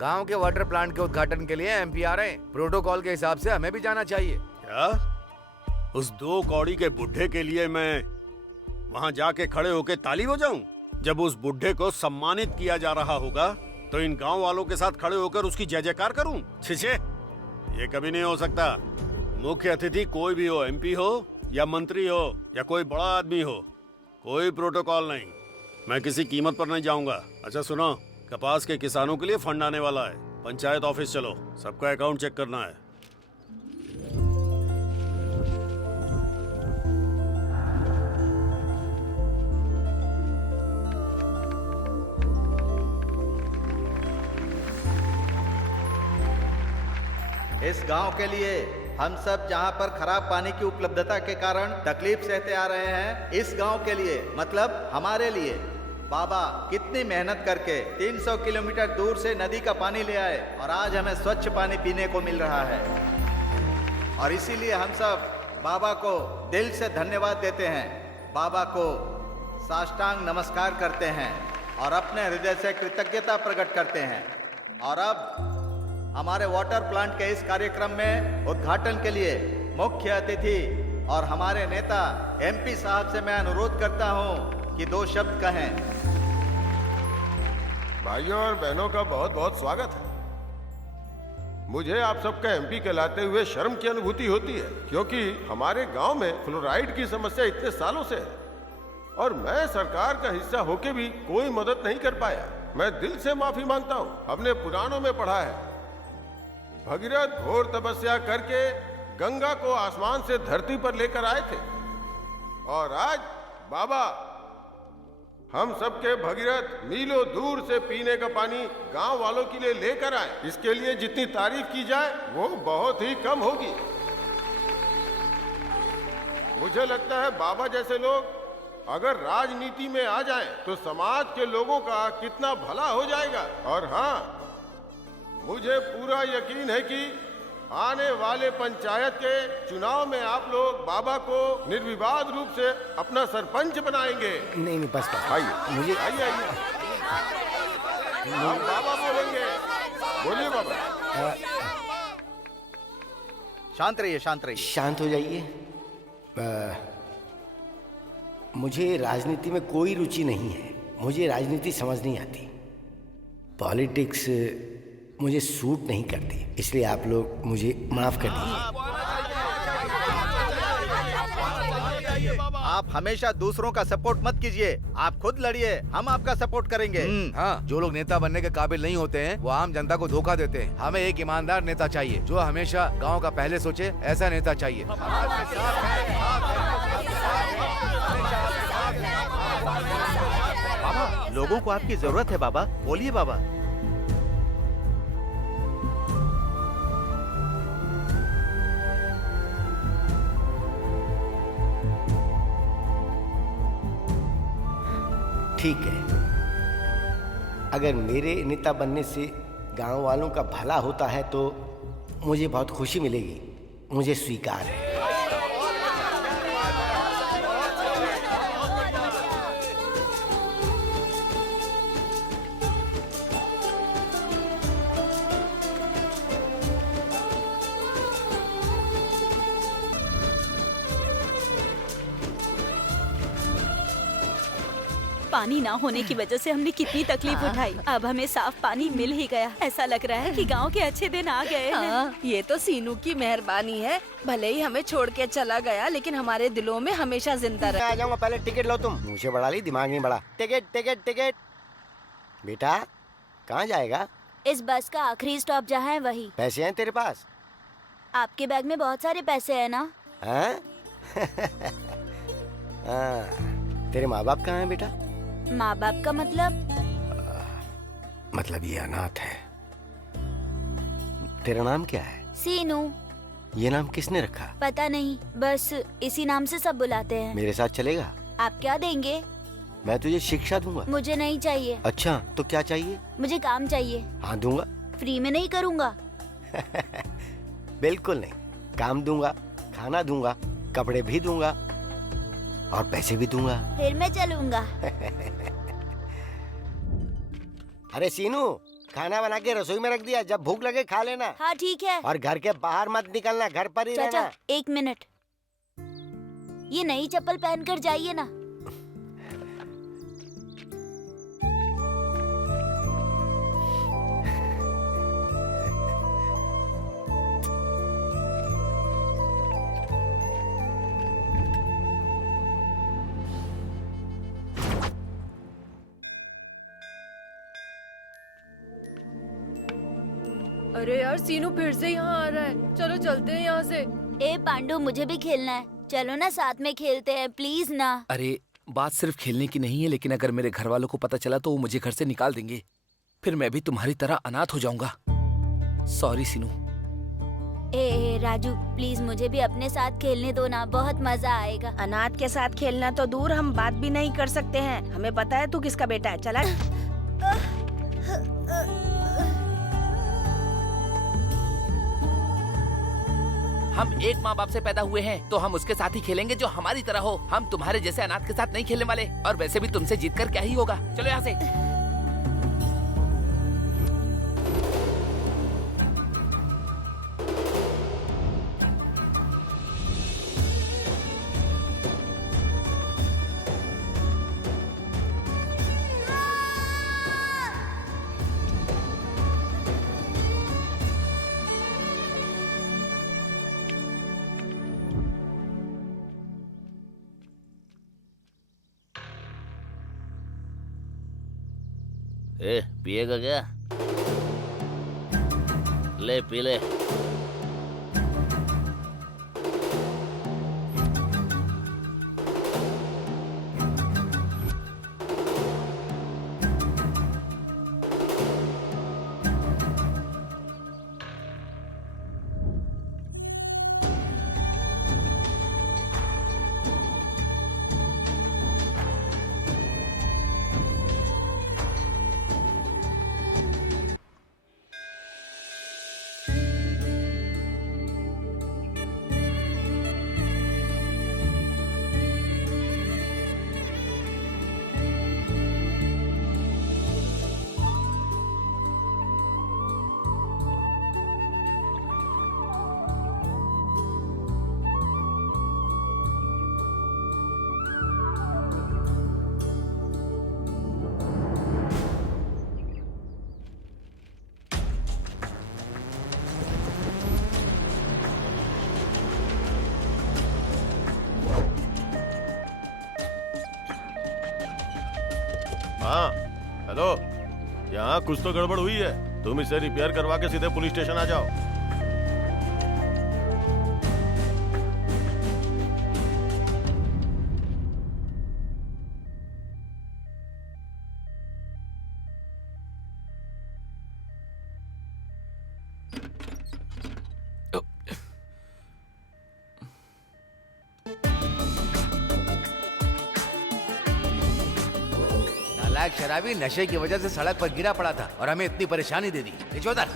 गांव के water plant के उद्घाटन के लिए एमपी आ रहे हैं। प्रोटोकॉल के हिसाब से हमें भी जाना चाहिए। क्या? उस 2 कौड़ी के बुड्ढे के लिए मैं वहां जाके खड़े होके ताली बजाऊं? जब उस बुड्ढे को सम्मानित किया जा रहा होगा तो इन गांव वालों के साथ खड़े होकर उसकी जय जयकार करूं? छिछे, ये कभी नहीं हो सकता। मुख्य अतिथि कोई भी हो, एमपी हो या मंत्री हो या कोई बड़ा आदमी हो, कोई प्रोटोकॉल नहीं। मैं किसी कीमत पर नहीं जाऊंगा। अच्छा सुनो, कपास के किसानों के लिए फंड आने वाला है। पंचायत ऑफिस चलो, सबका अकाउंट चेक करना है। इस गांव के लिए हम सब जहां पर खराब पानी की उपलब्धता के कारण तकलीफ सहते आ रहे हैं, इस गांव के लिए मतलब हमारे लिए बाबा कितनी मेहनत करके 300 किलोमीटर दूर से नदी का पानी ले आए और आज हमें स्वच्छ पानी पीने को मिल रहा है। और इसीलिए हम सब बाबा को दिल से धन्यवाद देते हैं, बाबा को साष्टांग नमस्कार करते हैं और अपने हृदय से कृतज्ञता प्रकट करते हैं। और अब हमारे वाटर प्लांट के इस कार्यक्रम में उद्घाटन के लिए मुख्य अतिथि और हमारे नेता एमपी साहब से मैं अनुरोध करता हूं कि 2 शब्द कहें। भाइयों और बहनों का बहुत बहुत स्वागत है। मुझे आप सबका एमपी कहलाते हुए शर्म की अनुभूति होती है, क्योंकि हमारे गांव में फ्लोराइड की समस्या इतने सालों से है और मैं सरकार का हिस्सा होके भी कोई मदद नहीं कर पाया। मैं दिल से माफी मांगता हूं। हमने पुराणों में पढ़ा है, भगीरथ घोर तपस्या करके गंगा को आसमान से धरती पर लेकर आए थे और आज बाबा हम सबके भगीरथ मीलों दूर से पीने का पानी गांव वालों के लिए लेकर आए। इसके लिए जितनी तारीफ की जाए वो बहुत ही कम होगी। मुझे लगता है बाबा जैसे लोग अगर राजनीति में आ जाएं तो समाज के लोगों का कितना भला हो जाएगा। और हाँ, मुझे पूरा यकीन है कि आने वाले पंचायत के चुनाव में आप लोग बाबा को निर्विवाद रूप से अपना सरपंच बनाएंगे। नहीं बस आइए, मुझे आइए आप बाबा बोलेंगे। बोलिए बाबा। शांत रहिए, शांत रहिए। शांत हो जाइए। मुझे राजनीति में कोई रुचि नहीं है। मुझे राजनीति समझ नहीं आती। पॉलिटिक्स मुझे सूट नहीं करती, इसलिए आप लोग मुझे माफ कर दीजिए। आप हमेशा दूसरों का सपोर्ट मत कीजिए, आप खुद लड़िए, हम आपका सपोर्ट करेंगे। हाँ, जो लोग नेता बनने के काबिल नहीं होते हैं वो आम जनता को धोखा देते हैं। हमें एक ईमानदार नेता चाहिए जो हमेशा गांव का पहले सोचे, ऐसा नेता चाहिए। बाबा, लोगों को आपकी जरूरत है बाबा, बोलिए बाबा। ठीक है, अगर मेरे नेता बनने से गांव वालों का भला होता है तो मुझे बहुत खुशी मिलेगी। मुझे स्वीकार है। पानी ना होने की वजह से हमने कितनी तकलीफ उठाई। अब हमें साफ पानी मिल ही गया। ऐसा लग रहा है कि गांव के अच्छे दिन आ गए हैं। हाँ, ये तो सीनू की मेहरबानी है। भले ही हमें छोड़ के चला गया, लेकिन हमारे दिलों में हमेशा जिंदा रहे। आ जाऊंगा, पहले टिकट लो तुम। मुझे बढ़ा ली, दिमाग नहीं बढ़ा। Ticket ticket ticket. बेटा कहाँ जाएगा? इस बस का आखिरी स्टॉप जहाँ है वही। पैसे हैं तेरे पास? आपके बैग में बहुत सारे पैसे हैं ना? हैं? तेरे माँ बाप कहाँ हैं बेटा? माँ बाप का मतलब ये अनाथ है। तेरा नाम क्या है? सीनू। ये नाम किसने रखा? पता नहीं, बस इसी नाम से सब बुलाते हैं। मेरे साथ चलेगा? आप क्या देंगे? मैं तुझे शिक्षा दूंगा। मुझे नहीं चाहिए। अच्छा, तो क्या चाहिए? मुझे काम चाहिए। हाँ दूंगा। फ्री में नहीं करूँगा। बिल्कुल नहीं, काम दूंगा, खाना दूंगा, कपड़े भी दूंगा और पैसे भी दूंगा। फिर मैं चलूंगा। अरे सीनू, खाना बना के रसोई में रख दिया, जब भूख लगे खा लेना। हाँ ठीक है। और घर के बाहर मत निकलना, घर पर ही चाचा रहना। 1 मिनट, ये नई चप्पल पहनकर जाइए ना। अरे यार सीनू फिर से यहाँ आ रहा है, चलो चलते हैं यहाँ से। ए पांडु, मुझे भी खेलना है, चलो ना साथ में खेलते हैं प्लीज ना। अरे बात सिर्फ खेलने की नहीं है, लेकिन अगर मेरे घर वालों को पता चला तो वो मुझे घर से निकाल देंगे, फिर मैं भी तुम्हारी तरह अनाथ हो जाऊंगा। सॉरी सीनू। ए राजू प्लीज मुझे भी अपने साथ खेलने दो ना, बहुत मजा आएगा। अनाथ के साथ खेलना तो दूर, हम बात भी नहीं कर सकते हैं। हमें पता है तू किसका बेटा है, चला। हम एक माँ बाप से पैदा हुए हैं तो हम उसके साथ ही खेलेंगे जो हमारी तरह हो। हम तुम्हारे जैसे अनाथ के साथ नहीं खेलने वाले, और वैसे भी तुमसे जीत कर क्या ही होगा। चलो यहाँ से। ए पिएगा क्या? ले पी ले। हाँ हेलो, यहाँ कुछ तो गड़बड़ हुई है। तुम इसे रिपेयर करवा के सीधे पुलिस स्टेशन आ जाओ। नालायक शराबी नशे की वजह से सड़क पर गिरा पड़ा था और हमें इतनी परेशानी दे दी। निचोदर।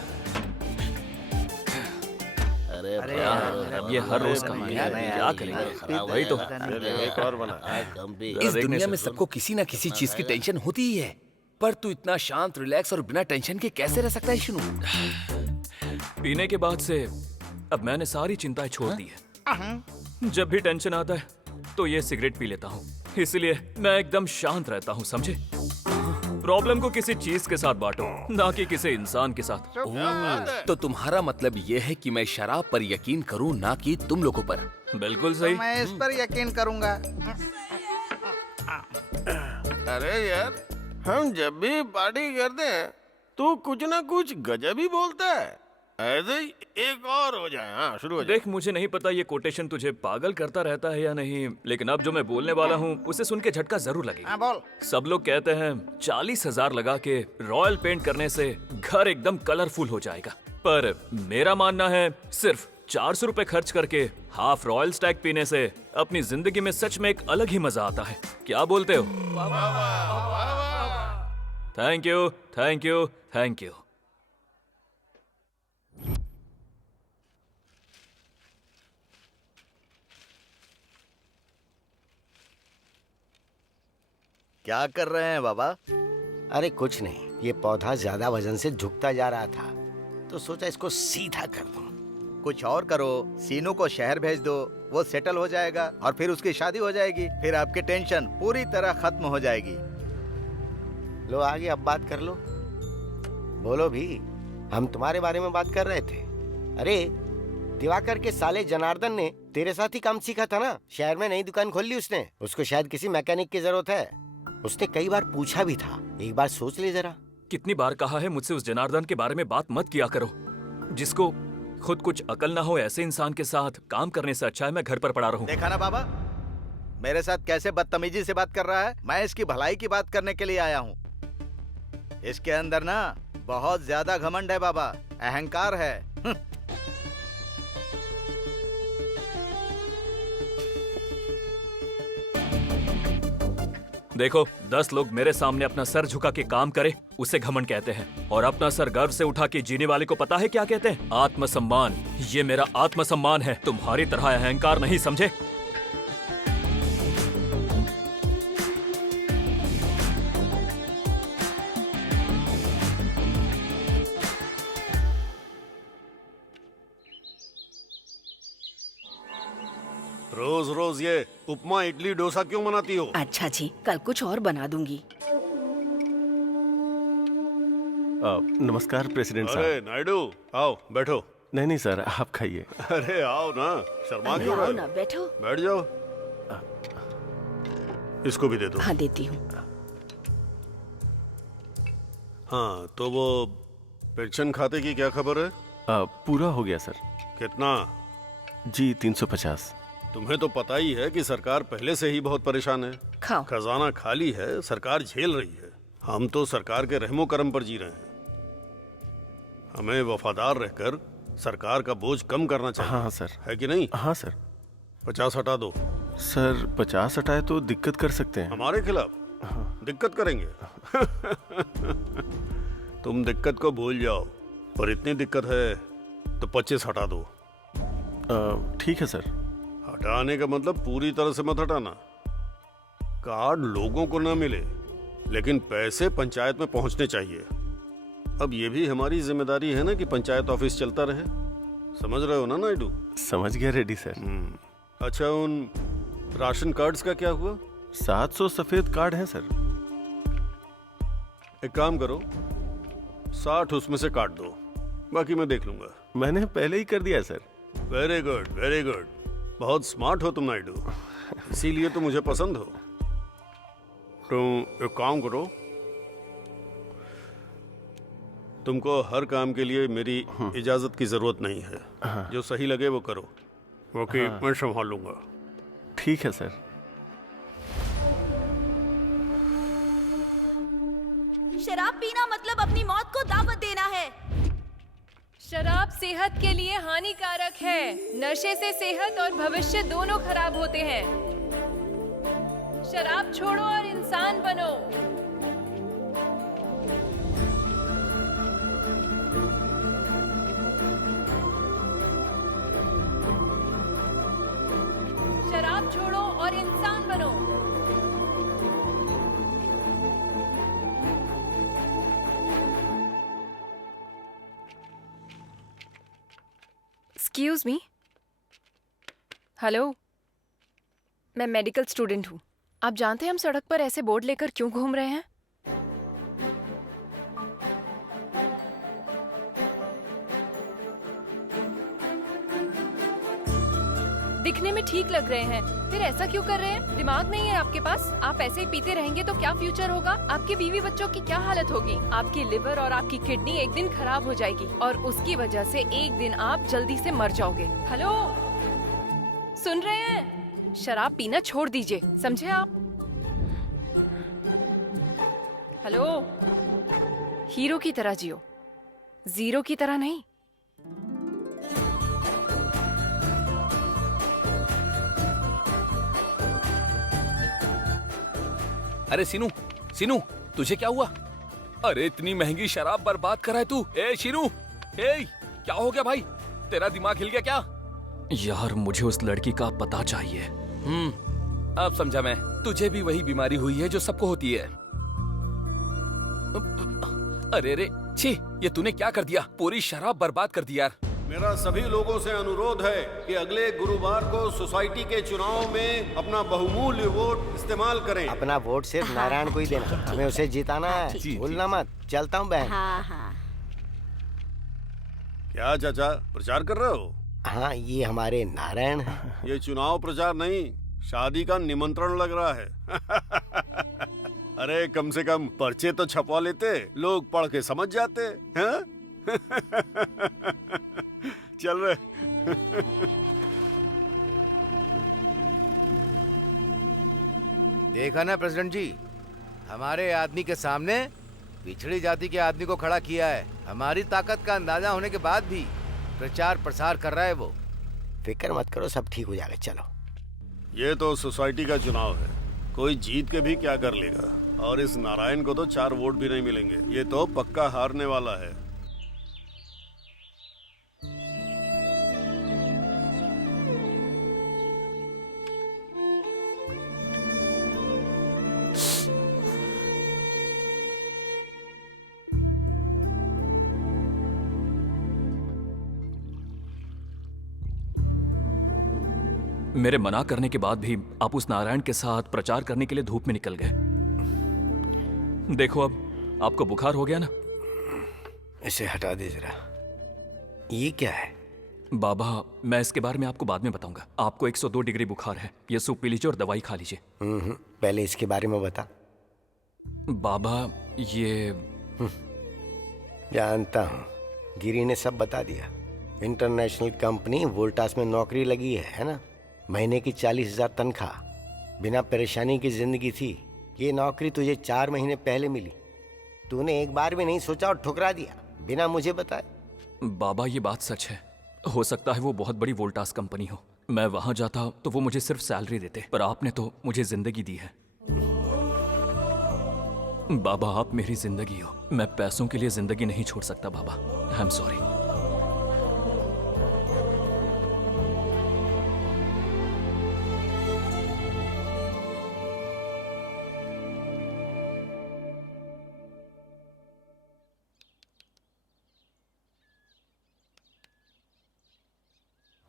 अरे यार, ये हर रोज का है, क्या करेंगे? वही तो। एक और बना। इस दुनिया में सबको किसी ना किसी चीज की टेंशन होती ही है, पर तू इतना शांत, रिलैक्स और बिना टेंशन के कैसे रह सकता है शिनू? पीने के बाद से अब मैंने सारी चिंताएं छोड़ दी है। जब भी टेंशन आता है तो ये सिगरेट पी लेता हूँ, इसलिए मैं एकदम शांत रहता हूँ, समझे? प्रॉब्लम को किसी चीज के साथ बांटो, ना कि किसी इंसान के साथ। तो तुम्हारा मतलब ये है कि मैं शराब पर यकीन करूं, ना कि तुम लोगों पर? बिल्कुल सही। मैं इस पर यकीन करूंगा। अरे यार, हम जब भी पार्टी करते हैं तू कुछ ना कुछ गजब ही बोलता है। ऐसे ही एक और हो जाए। हाँ शुरू हो जाए। देख, मुझे नहीं पता ये कोटेशन तुझे पागल करता रहता है या नहीं, लेकिन अब जो मैं बोलने वाला हूँ उसे सुन के झटका जरूर लगेगा। हाँ बोल। सब लोग कहते हैं 40,000 लगा के रॉयल पेंट करने से घर एकदम कलरफुल हो जाएगा, पर मेरा मानना है सिर्फ 400 रुपए खर्च करके हाफ रॉयल स्टैग पीने से अपनी जिंदगी में सच में एक अलग ही मजा आता है। क्या बोलते हो? Thank you, thank you, thank you. क्या कर रहे हैं बाबा? अरे कुछ नहीं, ये पौधा ज्यादा वजन से झुकता जा रहा था, तो सोचा इसको सीधा कर दूं। कुछ और करो, सीनू को शहर भेज दो, वो सेटल हो जाएगा और फिर उसकी शादी हो जाएगी। फिर आपकी टेंशन पूरी तरह खत्म हो जाएगी। लो आगे अब बात कर लो। बोलो भी, हम तुम्हारे बारे में बात कर रहे थे। अरे दिवाकर के साले जनार्दन ने तेरे साथ ही काम सीखा था ना। शहर में नई दुकान खोल ली उसने। उसको शायद किसी मैकेनिक की जरूरत है। उसने कई बार पूछा भी था, एक बार सोच ले जरा। कितनी बार कहा है मुझसे उस जनार्दन के बारे में बात मत किया करो। जिसको खुद कुछ अकल ना हो, ऐसे इंसान के साथ काम करने से अच्छा है मैं घर पर पड़ा रहूं। देखा ना बाबा, मेरे साथ कैसे बदतमीजी से बात कर रहा है। मैं इसकी भलाई की बात करने के लिए आया हूँ। इसके अंदर ना बहुत ज्यादा घमंड है बाबा, अहंकार है। देखो, 10 लोग मेरे सामने अपना सर झुका के काम करे उसे घमंड कहते हैं, और अपना सर गर्व से उठा के जीने वाले को पता है क्या कहते हैं? आत्मसम्मान। ये मेरा आत्मसम्मान है, तुम्हारी तरह अहंकार नहीं, समझे? रोज रोज ये उपमा इडली डोसा क्यों बनाती हो? अच्छा जी, कल कुछ और बना दूंगी। नमस्कार प्रेसिडेंट अरे साहब। नायडू, आओ बैठो। नहीं नहीं सर, आप खाइए। अरे आओ ना, शर्मा क्यों आओ रहे? ना, बैठो। बैठ जाओ। इसको भी दे दो। हाँ देती हूँ। हाँ, तो वो पेंशन खाते की क्या खबर है? पूरा हो गया सर। कितना? जी 350। तुम्हें तो पता ही है कि सरकार पहले से ही बहुत परेशान है। खाओ। खजाना खाली है, सरकार झेल रही है। हम तो सरकार के रहमो करम पर जी रहे हैं। हमें वफादार रहकर सरकार का बोझ कम करना चाहिए। हाँ सर। है कि नहीं? हाँ सर। 50 हटा दो। सर 50 हटाए तो दिक्कत कर सकते हैं। हमारे खिलाफ? हाँ। दिक्कत करेंगे? तुम दिक्कत को भूल जाओ, पर इतनी दिक्कत है तो 25 हटा दो। ठीक है सर। हटाने का मतलब पूरी तरह से मत हटाना। कार्ड लोगों को ना मिले, लेकिन पैसे पंचायत में पहुंचने चाहिए। अब ये भी हमारी जिम्मेदारी है ना कि पंचायत ऑफिस चलता रहे। समझ रहे हो ना नायडू? समझ गया रेडी सर। अच्छा, उन राशन कार्ड्स का क्या हुआ? 700 सफेद कार्ड हैं सर। एक काम करो, 60 उसमें से काट दो, बाकी मैं देख लूंगा। मैंने पहले ही कर दिया sir. Very good, very good. बहुत स्मार्ट हो तुम नायडू, इसीलिए तो मुझे पसंद हो। तुम एक काम करो, तुमको हर काम के लिए मेरी इजाजत की जरूरत नहीं है। हाँ। जो सही लगे वो करो, बाकी हाँ। मैं संभाल लूंगा। ठीक है सर। शराब पीना मतलब अपनी मौत को दावत देना है। शराब सेहत के लिए हानिकारक है। नशे से सेहत और भविष्य दोनों खराब होते हैं। शराब छोड़ो और इंसान बनो। शराब छोड़ो और इंसान बनो। Excuse me. हेलो, मैं मेडिकल स्टूडेंट हूँ। आप जानते हैं हम सड़क पर ऐसे बोर्ड लेकर क्यों घूम रहे हैं? दिखने में ठीक लग रहे हैं, फिर ऐसा क्यों कर रहे हैं? दिमाग नहीं है आपके पास? आप ऐसे ही पीते रहेंगे तो क्या फ्यूचर होगा? आपके बीवी बच्चों की क्या हालत होगी? आपकी लिवर और आपकी किडनी एक दिन खराब हो जाएगी और उसकी वजह से एक दिन आप जल्दी से मर जाओगे। हेलो, सुन रहे हैं? शराब पीना छोड़ दीजिए, समझे आप? हेलो, हीरो की तरह जियो, जीरो की तरह नहीं। अरे सीनू, सीनू, तुझे क्या हुआ? अरे इतनी महंगी शराब बर्बाद कर रहा है तू। ए शीनू, ए क्या हो गया भाई? तेरा दिमाग हिल गया क्या? यार मुझे उस लड़की का पता चाहिए। अब समझा मैं। तुझे भी वही बीमारी हुई है जो सबको होती है। अरे अरे छी, ये तूने क्या कर दिया? पूरी शराब बर्बाद कर दी यार। मेरा सभी लोगों से अनुरोध है कि अगले गुरुवार को सोसाइटी के चुनाव में अपना बहुमूल्य वोट इस्तेमाल करें। अपना वोट सिर्फ नारायण को ही देना, हमें उसे जिताना है, भूलना मत। चलता हूँ बहन। हाँ हाँ। क्या चाचा, प्रचार कर रहे हो? हाँ, ये हमारे नारायण हैं। ये चुनाव प्रचार नहीं, शादी का निमंत्रण लग रहा है। अरे कम से कम पर्चे तो छपवा लेते, लोग पढ़ के समझ जाते हैं। चल रहे। देखा ना प्रेसिडेंट जी, हमारे आदमी के सामने पिछड़ी जाति के आदमी को खड़ा किया है। हमारी ताकत का अंदाजा होने के बाद भी प्रचार प्रसार कर रहा है वो। फिक्र मत करो, सब ठीक हो जाएगा। चलो। ये तो सोसाइटी का चुनाव है, कोई जीत के भी क्या कर लेगा। और इस नारायण को तो 4 वोट भी नहीं मिलेंगे, ये तो पक्का हारने वाला है। मेरे मना करने के बाद भी आप उस नारायण के साथ प्रचार करने के लिए धूप में निकल गए। देखो अब आपको बुखार हो गया ना। इसे हटा दे जरा। ये क्या है? बाबा, मैं इसके बारे में आपको बाद में बताऊंगा। आपको 102 डिग्री बुखार है। ये सूप पी लीजिए और दवाई खा लीजिए। पहले इसके बारे में बता। बाबा, ये जानता हूँ, गिरी ने सब बता दिया। इंटरनेशनल कंपनी वोल्टास में नौकरी लगी है ना? महीने की 40,000 तनख्वाह, बिना परेशानी की जिंदगी थी। ये नौकरी तुझे 4 महीने पहले मिली। तूने एक बार भी नहीं सोचा और ठुकरा दिया बिना मुझे बताए। बाबा, ये बात सच है। हो सकता है वो बहुत बड़ी वोल्टास कंपनी हो। मैं वहां जाता तो वो मुझे सिर्फ सैलरी देते, पर आपने तो मुझे जिंदगी दी है। बाबा, आप मेरी जिंदगी हो। मैं पैसों के लिए जिंदगी नहीं छोड़ सकता बाबा। I am sorry.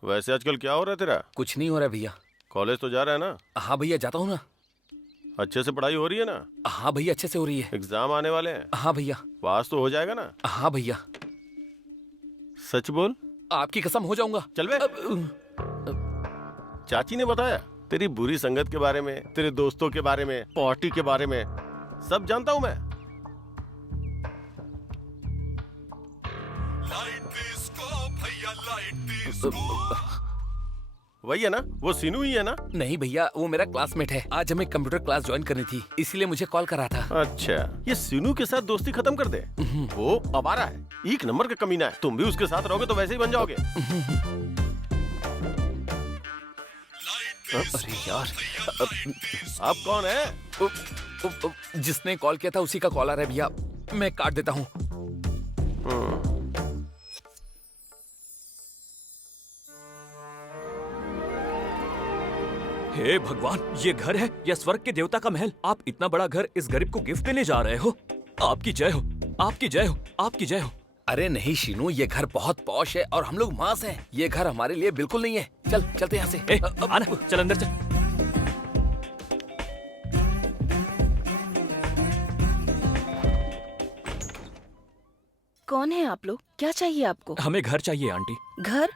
वैसे आजकल क्या हो रहा है तेरा? कुछ नहीं हो रहा भैया। कॉलेज तो जा रहा है ना? हाँ भैया, जाता हूँ ना। अच्छे से पढ़ाई हो रही है ना? हाँ भैया, अच्छे से हो रही है। एग्जाम आने वाले हैं। हाँ भैया। पास तो हो जाएगा ना? हाँ भैया। सच बोल। आपकी कसम हो जाऊंगा। चल बे। चाची ने बताया तेरी बुरी संगत के बारे में, तेरे दोस्तों के बारे में, पार्टी के बारे में, सब जानता हूं मैं। वही है ना? वो सीनू ही है ना? नहीं भैया, वो मेरा क्लासमेट है। आज हमें कंप्यूटर क्लास ज्वाइन करनी थी, इसीलिए मुझे कॉल करा था। अच्छा, ये सीनू के साथ दोस्ती खत्म कर दे। वो आवारा है, 1 नंबर का कमीना है। तुम भी उसके साथ रहोगे तो वैसे ही बन जाओगे। अरे यार, आप कौन है? जिसने कॉल किया था उसी का कॉल आ रहा है भैया। मैं काट देता हूँ। हे भगवान, ये घर है या स्वर्ग के देवता का महल? आप इतना बड़ा घर इस गरीब को गिफ्ट देने जा रहे हो? आपकी जय हो, आपकी जय हो, आपकी जय हो। अरे नहीं शीनू, ये घर बहुत पॉश है और हम लोग मांस हैं। ये घर हमारे लिए बिल्कुल नहीं है। चल चलते यहाँ से। आना, चल अंदर चल। कौन है आप लोग? क्या चाहिए आपको? हमें घर चाहिए आंटी। घर?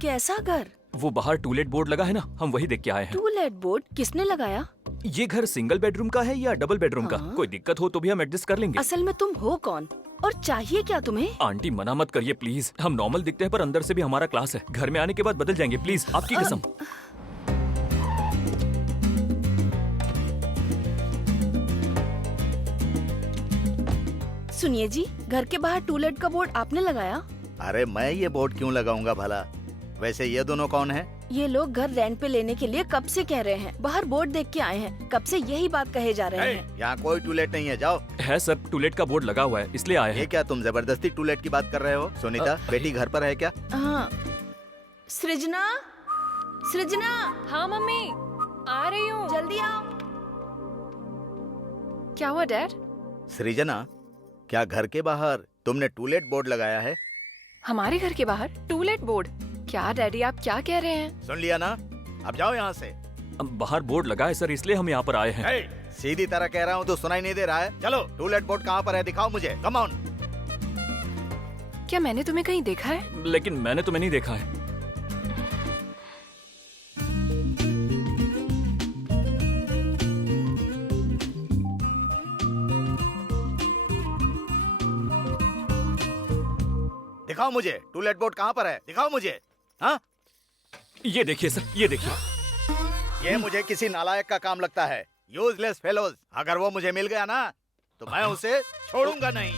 कैसा घर? वो बाहर टूलेट बोर्ड लगा है ना, हम वही देख के आए हैं। टूलेट बोर्ड किसने लगाया? ये घर सिंगल बेडरूम का है या डबल बेडरूम का? कोई दिक्कत हो तो भी हम एडजस्ट कर लेंगे। असल में तुम हो कौन और चाहिए क्या तुम्हें? आंटी मना मत करिए प्लीज। हम नॉर्मल दिखते हैं पर अंदर से भी हमारा क्लास है। घर में आने के बाद बदल जाएंगे प्लीज, आपकी कसम। सुनिए जी, घर के बाहर टूलेट का बोर्ड आपने लगाया? अरे मैं ये बोर्ड क्यों लगाऊंगा भला? वैसे ये दोनों कौन है? ये लोग घर रेंट पे लेने के लिए कब से कह रहे हैं। बाहर बोर्ड देख के आए हैं, कब से यही बात कहे जा रहे हैं। यहाँ कोई टूलेट नहीं है, जाओ। है सर, टूलेट का बोर्ड लगा हुआ है इसलिए आए हैं। ये क्या तुम जबरदस्ती टूलेट की बात कर रहे हो? सुनीता, बेटी घर पर है क्या? हाँ। सृजना, सृजना। हाँ मम्मी, आ रही हूँ। जल्दी आओ। क्या हुआ डैड? सृजना, क्या घर के बाहर तुमने टूलेट बोर्ड लगाया है? हमारे घर के बाहर टूलेट बोर्ड? क्या डैडी आप क्या कह रहे हैं? सुन लिया ना, अब जाओ यहाँ से। बाहर बोर्ड लगा है सर, इसलिए हम यहाँ पर आए हैं। सीधी तरह कह रहा हूँ तो सुनाई नहीं दे रहा है? चलो, टूलेट बोर्ड कहाँ पर है दिखाओ मुझे, कम ऑन। क्या मैंने तुम्हें कहीं देखा है? लेकिन मैंने तुम्हें नहीं देखा है। दिखाओ मुझे, टूलेट बोर्ड कहाँ पर है, दिखाओ मुझे। हाँ, ये देखिए सर, ये देखिए। ये मुझे किसी नालायक का काम लगता है, यूजलेस फेलोज। अगर वो मुझे मिल गया ना तो मैं उसे छोड़ूंगा नहीं।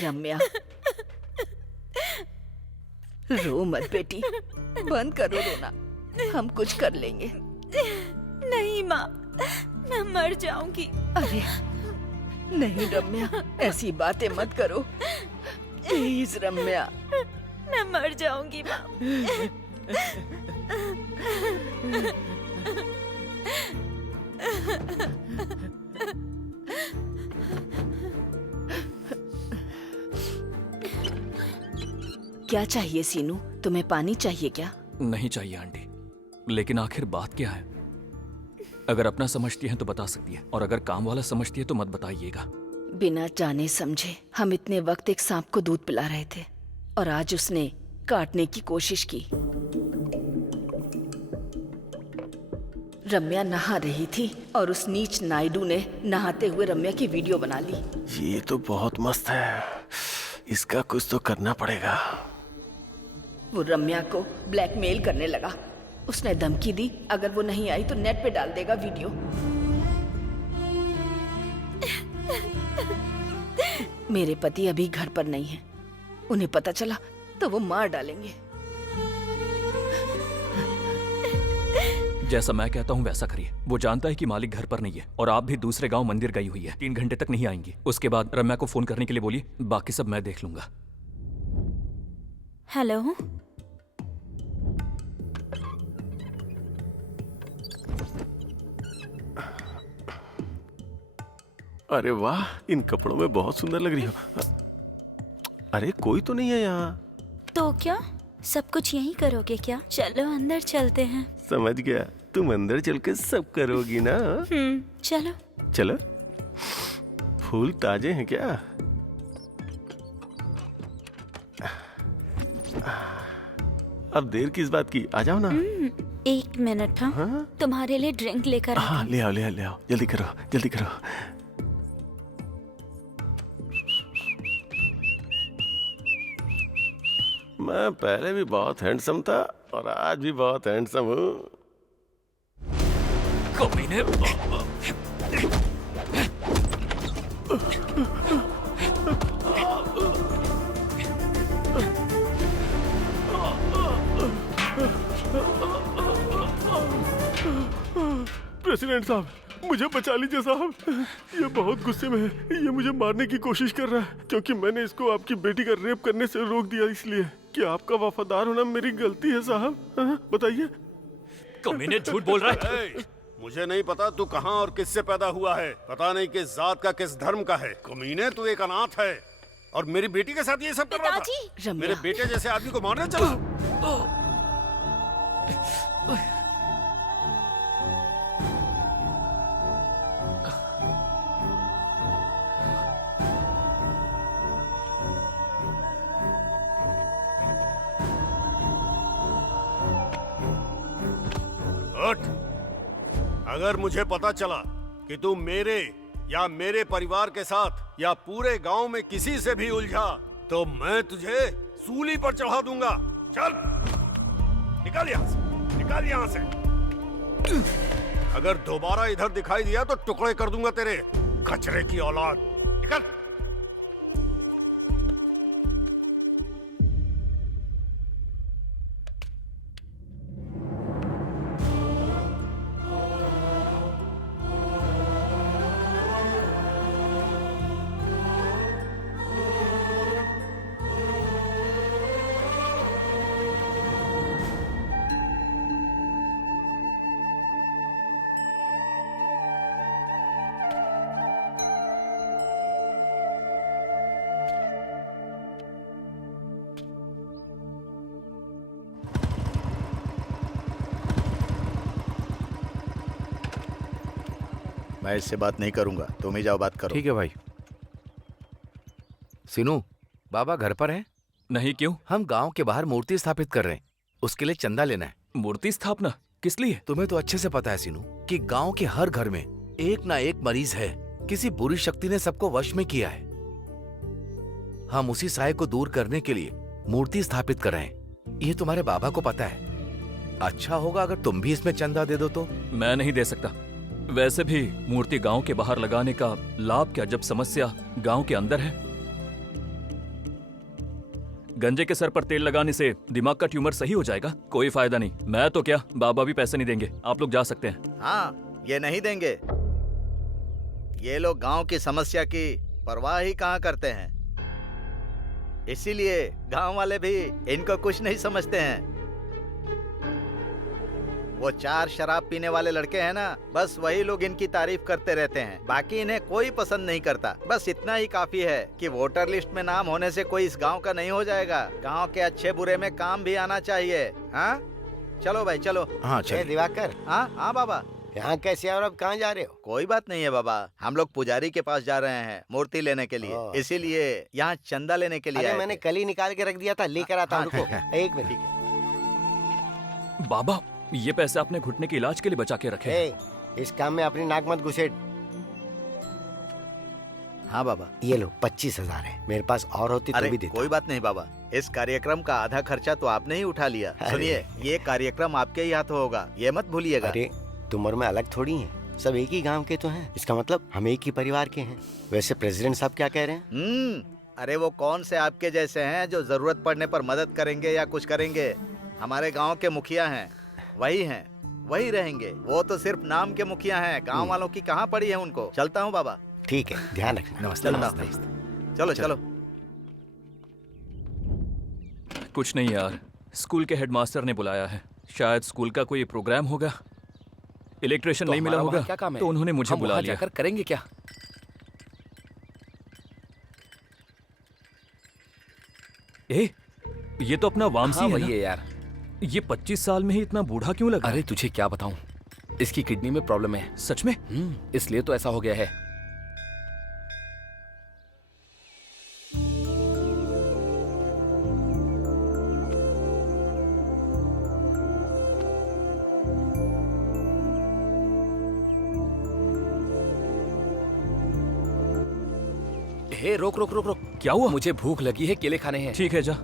रम्या, रो मत बेटी, बंद करो रोना, हम कुछ कर लेंगे। नहीं माँ, मैं मर जाऊंगी। अरे नहीं रम्या, ऐसी बातें मत करो प्लीज रम्या। मैं मर जाऊंगी माँ। क्या चाहिए सीनू, तुम्हें पानी चाहिए क्या? नहीं चाहिए आंटी, लेकिन आखिर बात क्या है? अगर अपना समझती है तो बता सकती है, और अगर काम वाला समझती है तो मत बताइएगा। बिना जाने समझे हम इतने वक्त एक सांप को दूध पिला रहे थे और आज उसने काटने की कोशिश की। रम्या नहा रही थी और उस नीच नायडू ने नहाते हुए रम्या की वीडियो बना ली। ये तो बहुत मस्त है, इसका कुछ तो करना पड़ेगा। वो रम्या को ब्लैकमेल करने लगा। उसने धमकी दी अगर वो नहीं आई तो नेट पे डाल देगा वीडियो। मेरे पति अभी घर पर नहीं है, उन्हें पता चला तो वो मार डालेंगे। जैसा मैं कहता हूँ वैसा करिए। वो जानता है कि मालिक घर पर नहीं है और आप भी दूसरे गांव मंदिर गई हुई है। 3 घंटे तक नहीं आएंगी। उसके बाद रम्या को फोन करने के लिए बोलिए, बाकी सब मैं देख लूंगा। हेलो, अरे वाह, इन कपड़ों में बहुत सुंदर लग रही हो। अरे कोई तो नहीं है यहाँ। तो क्या सब कुछ यहीं करोगे क्या? चलो अंदर चलते हैं। समझ गया, तुम अंदर चल के सब करोगी ना। चलो चलो। फूल ताजे हैं क्या? अब देर किस बात की, आ जाओ ना। 1 मिनट। हाँ? तुम्हारे लिए ड्रिंक लेकर आती हूँ। ले आओ ले आओ ले आओ, जल्दी करो जल्दी करो। मैं पहले भी बहुत हैंडसम था और आज भी बहुत हैंडसम हूँ। कमीने। प्रेसिडेंट साहब, मुझे बचा लीजिए साहब। ये बहुत गुस्से में है, ये मुझे मारने की कोशिश कर रहा है क्योंकि मैंने इसको आपकी बेटी का रेप करने से रोक दिया। इसलिए क्या आपका वफादार होना मेरी गलती है साहब? बताइए। कमीने झूठ बोल रहा है। मुझे नहीं पता तू कहाँ और किससे पैदा हुआ है, पता नहीं किस जात का किस धर्म का है। कमीने, तू एक अनाथ है और मेरी बेटी के साथ ये सब कर रहा था। मेरे बेटे जैसे आदमी को मारने चला। अगर मुझे पता चला कि तू मेरे या मेरे परिवार के साथ या पूरे गांव में किसी से भी उलझा तो मैं तुझे सूली पर चढ़ा दूंगा। चल निकल यहां से, निकल यहां से। अगर दोबारा इधर दिखाई दिया तो टुकड़े कर दूंगा तेरे, कचरे की औलाद। निकल। मैं इससे बात नहीं करूंगा, तुम ही जाओ बात करो। ठीक है भाई। सिनू, बाबा घर पर हैं? नहीं, क्यों? हम गांव के बाहर मूर्ति स्थापित कर रहे हैं, उसके लिए चंदा लेना है। मूर्ति स्थापना किस लिए? तुम्हें तो अच्छे से पता है सिनू कि गांव के हर घर में एक ना एक मरीज है, किसी बुरी शक्ति ने सबको वश में किया है। हम उसी साये को दूर करने के लिए मूर्ति स्थापित कर रहे हैं। ये तुम्हारे बाबा को पता है। अच्छा होगा अगर तुम भी इसमें चंदा दे दो तो। मैं नहीं दे सकता। वैसे भी मूर्ति गांव के बाहर लगाने का लाभ क्या, जब समस्या गांव के अंदर है। गंजे के सर पर तेल लगाने से दिमाग का ट्यूमर सही हो जाएगा? कोई फायदा नहीं। मैं तो क्या, बाबा भी पैसे नहीं देंगे। आप लोग जा सकते हैं। हाँ, ये नहीं देंगे। ये लोग गांव की समस्या की परवाह ही कहाँ करते हैं, इसीलिए गांव वाले भी इनको कुछ नहीं समझते हैं। वो 4 शराब पीने वाले लड़के हैं ना, बस वही लोग इनकी तारीफ करते रहते हैं। बाकी इन्हें कोई पसंद नहीं करता। बस इतना ही काफी है कि वोटर लिस्ट में नाम होने से कोई इस गांव का नहीं हो जाएगा। गांव के अच्छे बुरे में काम भी आना चाहिए। हाँ, चलो भाई चलो। हाँ ए, दिवाकर, हाँ बाबा। यहाँ कैसे और अब कहाँ जा रहे हो? कोई बात नहीं है बाबा, हम लोग पुजारी के पास जा रहे हैं मूर्ति लेने के लिए, इसीलिए यहाँ चंदा लेने के लिए अरे आए मैंने थे। कल ही निकाल के रख दिया था, लेकर आता हूँ। रुको, एक मिनट। बाबा, ये पैसे आपने घुटने के इलाज के लिए बचा के रखे हैं। इस काम में अपनी नाक मत घुसेड़। हाँ बाबा। ये लो 25,000 है, मेरे पास और होती तो भी देता। कोई बात नहीं बाबा, इस कार्यक्रम का आधा खर्चा तो आपने ही उठा लिया। सुनिए, ये कार्यक्रम आपके ही हाथों होगा, ये मत भूलिएगा। अरे तुम और मैं अलग थोड़ी हैं, सब एक ही गांव के तो हैं। इसका मतलब हम एक ही परिवार के हैं। वैसे प्रेसिडेंट साहब क्या कह रहे हैं? अरे वो कौन से आपके जैसे हैं जो जरूरत पड़ने पर मदद करेंगे या कुछ करेंगे। हमारे गांव के मुखिया हैं, वही रहेंगे। वो तो सिर्फ नाम के मुखिया हैं, गांव वालों की कहाँ पड़ी है उनको। चलता हूँ बाबा। ठीक है, ध्यान रखना। नमस्ते। चलो। कुछ नहीं यार, स्कूल के हेडमास्टर ने बुलाया है। शायद स्कूल का कोई प्रोग्राम होगा। इलेक्ट्रिशियन तो नहीं मिला हमारा होगा, वहाँ क्या काम है? तो उन्होंने मुझे हम बुला वहाँ लिया। जाकर करेंगे क्या? ये तो अपना वामसी है वही है यार। ये 25 साल में ही इतना बूढ़ा क्यों लगा? अरे तुझे क्या बताऊं, इसकी किडनी में प्रॉब्लम है। सच में? इसलिए तो ऐसा हो गया है। हे रोक। क्या हुआ? मुझे भूख लगी है, केले खाने हैं। ठीक है, जा।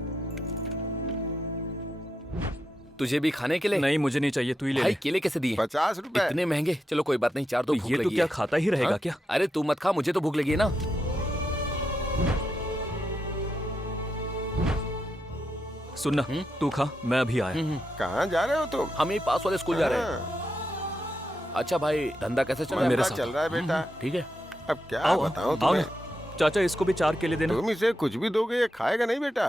तुझे भी खाने के लिए? नहीं, मुझे नहीं चाहिए, तू ही ले भाई ले। केले कैसे दिए? 50 रुपए। इतने महंगे? चलो कोई बात नहीं, 4 दो। तो ये तो क्या खाता ही रहेगा क्या? अरे तू मत खा, मुझे तो भूख लगी है ना। सुनना, तू खा, मैं अभी आया। कहाँ जा रहे हो तुम? हम यही पास वाले स्कूल जा रहे हैं। अच्छा भाई, धंधा कैसे चल रहा है? मेरे साथ चल रहा है बेटा। ठीक है। अब क्या बताऊं तुम्हें? चाचा, इसको भी 4 केले देना। तुम इसे कुछ भी दोगे ये खाएगा नहीं बेटा।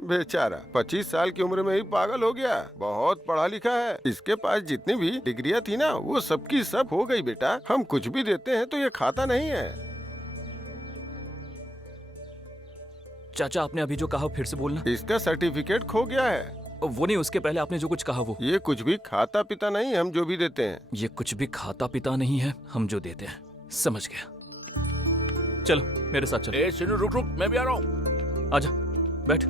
बेचारा 25 साल की उम्र में ही पागल हो गया। बहुत पढ़ा लिखा है, इसके पास जितनी भी डिग्रियां थी ना, वो सबकी सब हो गई बेटा। हम कुछ भी देते हैं तो ये खाता नहीं है। चाचा, आपने अभी जो कहा फिर से बोलना। इसका सर्टिफिकेट खो गया है। वो नहीं, उसके पहले आपने जो कुछ कहा वो। ये कुछ भी खाता पीता नहीं, हम जो भी देते हैं। ये कुछ भी खाता पीता नहीं है, हम जो देते हैं। समझ गया। चलो मेरे साथ चलो। सुनो, रुक, मैं भी आ रहा हूँ। आजा, बैठ।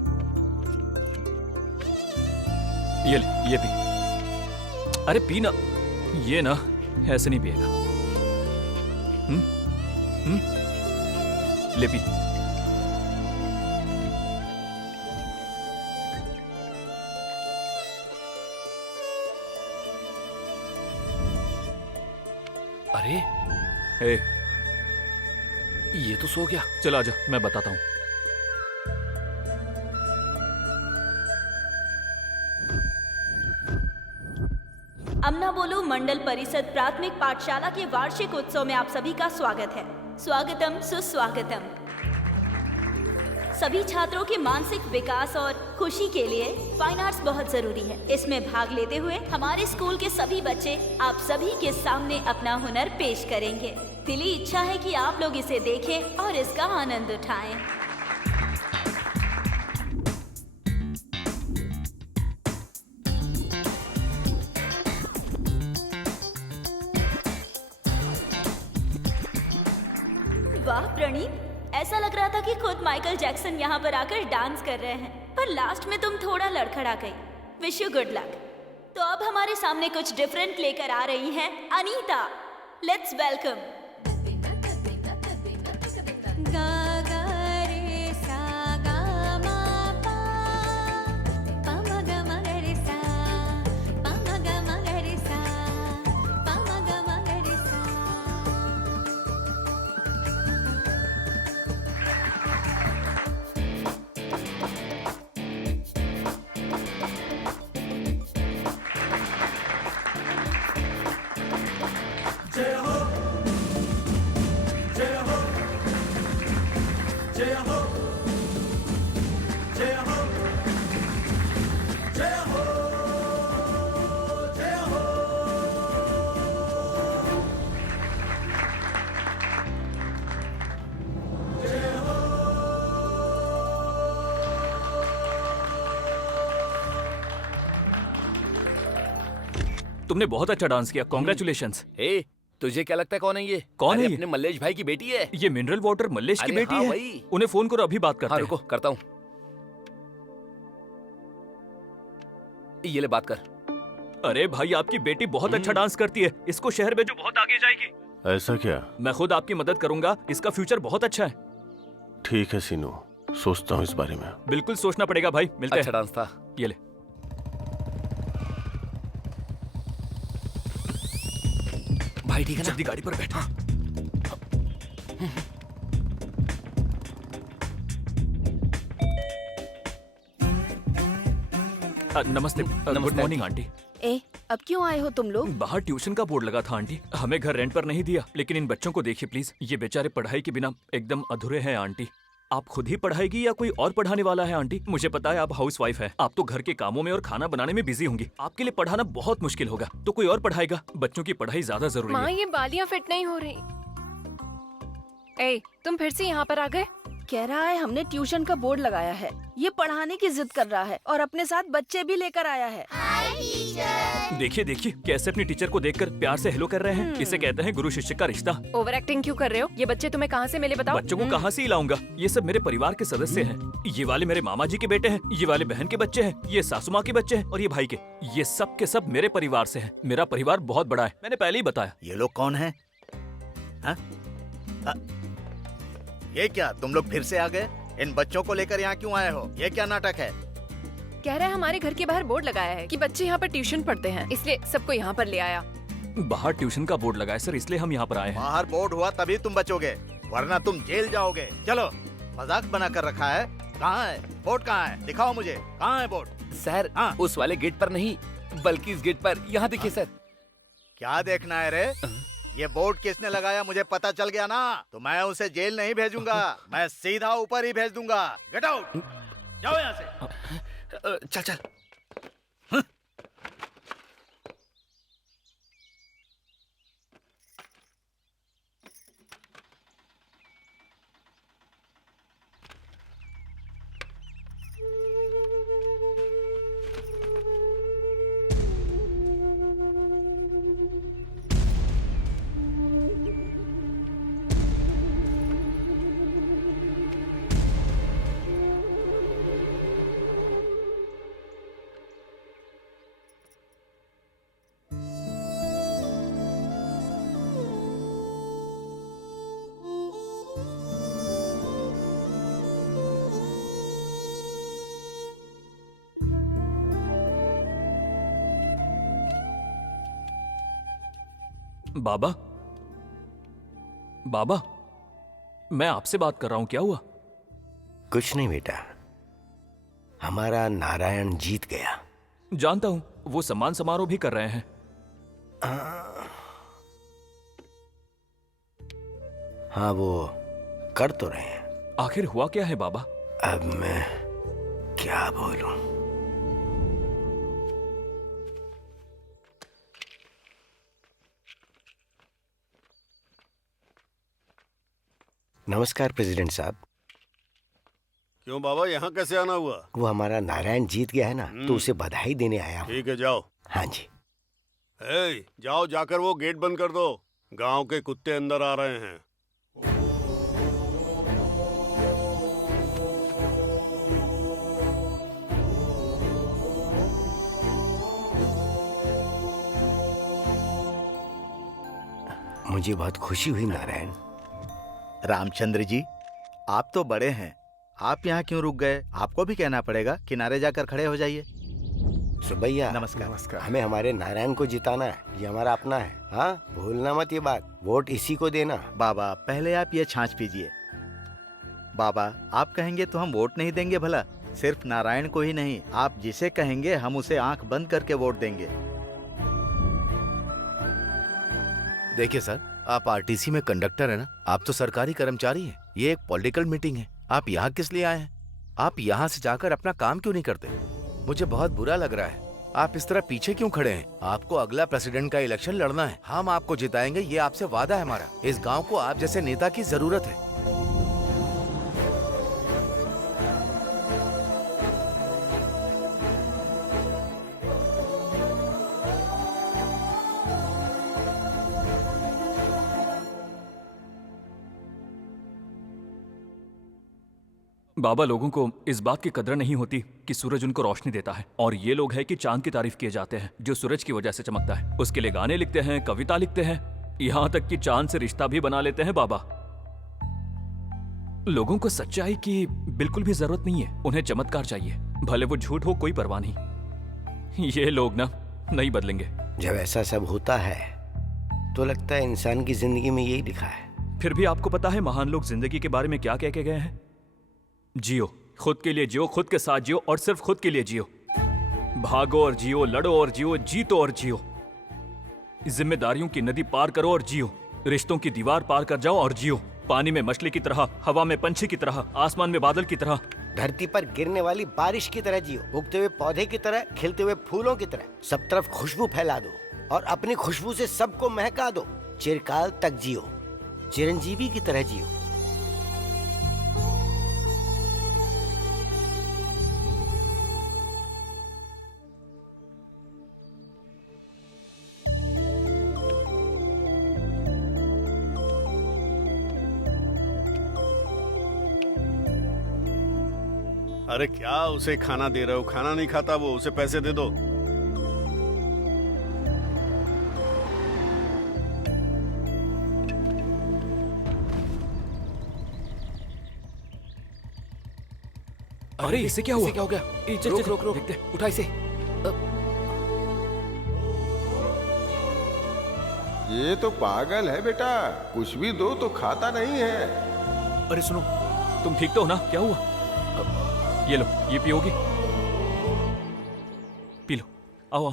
ये ले, ये पी। अरे पी ना, ये ना ऐसे नहीं पिएगा। ले पी। अरे हे, ये तो सो गया। चल आजा, मैं बताता हूँ। अमना बोलो मंडल परिषद प्राथमिक पाठशाला के वार्षिक उत्सव में आप सभी का स्वागत है। स्वागतम सुस्वागतम। सभी छात्रों के मानसिक विकास और खुशी के लिए फाइन आर्ट्स बहुत जरूरी है। इसमें भाग लेते हुए हमारे स्कूल के सभी बच्चे आप सभी के सामने अपना हुनर पेश करेंगे। दिली इच्छा है कि आप लोग इसे देखें और इसका आनंद उठाएं। वाह प्रणीत, ऐसा लग रहा था कि खुद माइकल जैक्सन यहाँ पर आकर डांस कर रहे हैं, पर लास्ट में तुम थोड़ा लड़खड़ा गई। Wish you good luck. तो अब हमारे सामने कुछ डिफरेंट लेकर आ रही हैं अनीता। Let's welcome. तुमने बहुत अच्छा डांस किया, कॉन्ग्रेचुलेशंस। ए, तुझे क्या लगता है कौन है ये? कौन है अरे ये? अपने मल्लेश भाई की बेटी है। ये मिनरल वाटर मल्लेश की अरे बेटी हाँ, है। वही। उन्हें फोन करो, अभी बात करते हाँ हैं। रुको, करता हूँ। ये ले बात कर। अरे भाई, आपकी बेटी बहुत अच्छा डांस करती है, इसको शहर भेजो, बहुत आगे जाएगी। ऐसा क्या? मैं खुद आपकी मदद करूंगा, इसका फ्यूचर बहुत अच्छा है। ठीक है सीनू, सोचता हूँ इस बारे में। बिल्कुल सोचना पड़ेगा भाई, मिलते अच्छा हैं। डांस था। ये ले। भाई ठीक है ना? जल्दी गाड़ी पर बैठ। नमस्ते। Good morning aunty. ए, अब क्यों आए हो तुम लोग? बाहर ट्यूशन का बोर्ड लगा था आंटी, हमें घर रेंट पर नहीं दिया, लेकिन इन बच्चों को देखिए प्लीज, ये बेचारे पढ़ाई के बिना एकदम अधूरे हैं आंटी। आप खुद ही पढ़ाएगी या कोई और पढ़ाने वाला है आंटी? मुझे पता है आप हाउस वाइफ है, आप तो घर के कामों में और खाना बनाने में बिजी होंगी, आपके लिए पढ़ाना बहुत मुश्किल होगा, तो कोई और पढ़ाएगा। बच्चों की पढ़ाई ज्यादा जरूरी माँ, है। ये बालियाँ फिट नहीं हो रही। ए, तुम फिर से यहाँ पर आ गए? कह रहा है हमने ट्यूशन का बोर्ड लगाया है, ये पढ़ाने की जिद कर रहा है और अपने साथ बच्चे भी लेकर आया है। देखिए देखिए कैसे अपनी टीचर को देखकर प्यार से हेलो कर रहे हैं, इसे कहते हैं गुरु शिष्य का रिश्ता। ओवर एक्टिंग क्यों कर रहे हो? ये बच्चे तुम्हें कहाँ से मिले बताओ? बच्चों को कहाँ से लाऊंगा, ये सब मेरे परिवार के सदस्य हैं। ये वाले मेरे मामा जी के बेटे हैं, ये वाले बहन के बच्चे हैं, ये सासू माँ के बच्चे हैं और ये भाई के। ये सब के सब मेरे परिवार से हैं। मेरा परिवार बहुत बड़ा है, मैंने पहले ही बताया। ये लोग कौन हैं? हाँ? ये क्या तुम लोग फिर से आ गए? इन बच्चों को लेकर यहाँ क्यों आए हो? ये क्या नाटक है? कह रहा है हमारे घर के बाहर बोर्ड लगाया है कि बच्चे यहाँ पर ट्यूशन पढ़ते हैं, इसलिए सबको यहाँ पर ले आया। बाहर ट्यूशन का बोर्ड लगा है सर, इसलिए हम यहाँ पर आए हैं। बाहर बोर्ड हुआ तभी तुम बचोगे, वरना तुम जेल जाओगे। चलो, मजाक बना कर रखा है। कहाँ है बोर्ड? कहाँ है? दिखाओ मुझे, कहाँ है बोर्ड? सर हाँ। उस वाले गेट पर नहीं, बल्कि इस गेट पर। यहाँ देखिए सर। क्या देखना है रे? ये बोर्ड किसने लगाया मुझे पता चल गया ना, तो मैं उसे जेल नहीं भेजूंगा, मैं सीधा ऊपर ही भेज दूंगा। गेट आउट, जाओ यहाँ से। चल चल। बाबा, बाबा, मैं आपसे बात कर रहा हूँ, क्या हुआ? कुछ नहीं बेटा, हमारा नारायण जीत गया। जानता हूँ, वो सम्मान समारोह भी कर रहे हैं। हाँ, वो कर तो रहे हैं। आखिर हुआ क्या है बाबा? अब मैं क्या बोलूं? नमस्कार प्रेसिडेंट साहब। क्यों बाबा, यहाँ कैसे आना हुआ? वो हमारा नारायण जीत गया है ना, तो उसे बधाई देने आया हूँ। ठीक है, जाओ। हाँ जी। जाओ, जाकर वो गेट बंद कर दो, गांव के कुत्ते अंदर आ रहे हैं। मुझे बहुत खुशी हुई नारायण। रामचंद्र जी, आप तो बड़े हैं, आप यहाँ क्यों रुक गए? आपको भी कहना पड़ेगा, किनारे जाकर खड़े हो जाइए। सुबैया, नमस्कार। नमस्कार। हमें हमारे नारायण को जिताना है, ये हमारा अपना है। हाँ, भूलना मत ये बात, वोट इसी को देना। बाबा, पहले आप ये छाछ पीजिए। बाबा, आप कहेंगे तो हम वोट नहीं देंगे भला? सिर्फ नारायण को ही नहीं, आप जिसे कहेंगे हम उसे आंख बंद करके वोट देंगे। देखिए सर, आप आरटीसी में कंडक्टर है ना, आप तो सरकारी कर्मचारी हैं। ये एक पॉलिटिकल मीटिंग है, आप यहाँ किस लिए आए हैं? आप यहाँ से जाकर अपना काम क्यों नहीं करते? मुझे बहुत बुरा लग रहा है, आप इस तरह पीछे क्यों खड़े हैं? आपको अगला प्रेसिडेंट का इलेक्शन लड़ना है, हम आपको जिताएंगे, ये आपसे वादा है हमारा। इस गाँव को आप जैसे नेता की जरूरत है। बाबा, लोगों को इस बात की कदर नहीं होती कि सूरज उनको रोशनी देता है, और ये लोग हैं कि चांद की तारीफ किए जाते हैं जो सूरज की वजह से चमकता है। उसके लिए गाने लिखते हैं, कविता लिखते हैं, यहाँ तक कि चांद से रिश्ता भी बना लेते हैं। बाबा, लोगों को सच्चाई की बिल्कुल भी जरूरत नहीं है, उन्हें चमत्कार चाहिए, भले वो झूठ हो, कोई परवाह नहीं। ये लोग ना नहीं बदलेंगे। जब ऐसा सब होता है तो लगता है इंसान की जिंदगी में यही लिखा है। फिर भी आपको पता है महान लोग जिंदगी के बारे में क्या कह के गए हैं? जियो, खुद के लिए जियो, खुद के साथ जियो, और सिर्फ खुद के लिए जियो। भागो और जियो, लड़ो और जियो, जीतो और जियो। जिम्मेदारियों की नदी पार करो और जियो, रिश्तों की दीवार पार कर जाओ और जियो। पानी में मछली की तरह, हवा में पंछी की तरह, आसमान में बादल की तरह, धरती पर गिरने वाली बारिश की तरह जियो, उगते हुए पौधे की तरह, खिलते हुए फूलों की तरह। सब तरफ खुशबू फैला दो और अपनी खुशबू से सबको महका दो। चिरकाल तक जियो, चिरंजीवी की तरह जियो। अरे क्या उसे खाना दे रहे हो? खाना नहीं खाता वो, उसे पैसे दे दो। अरे इसे क्या हुआ? क्या हो गया? रोक रोक रोक, देखते, उठा इसे। ये तो पागल है बेटा, कुछ भी दो तो खाता नहीं है। अरे सुनो, तुम ठीक तो हो ना? क्या हुआ? ये लो, ये पियोगी? पी लो, आओ आओ।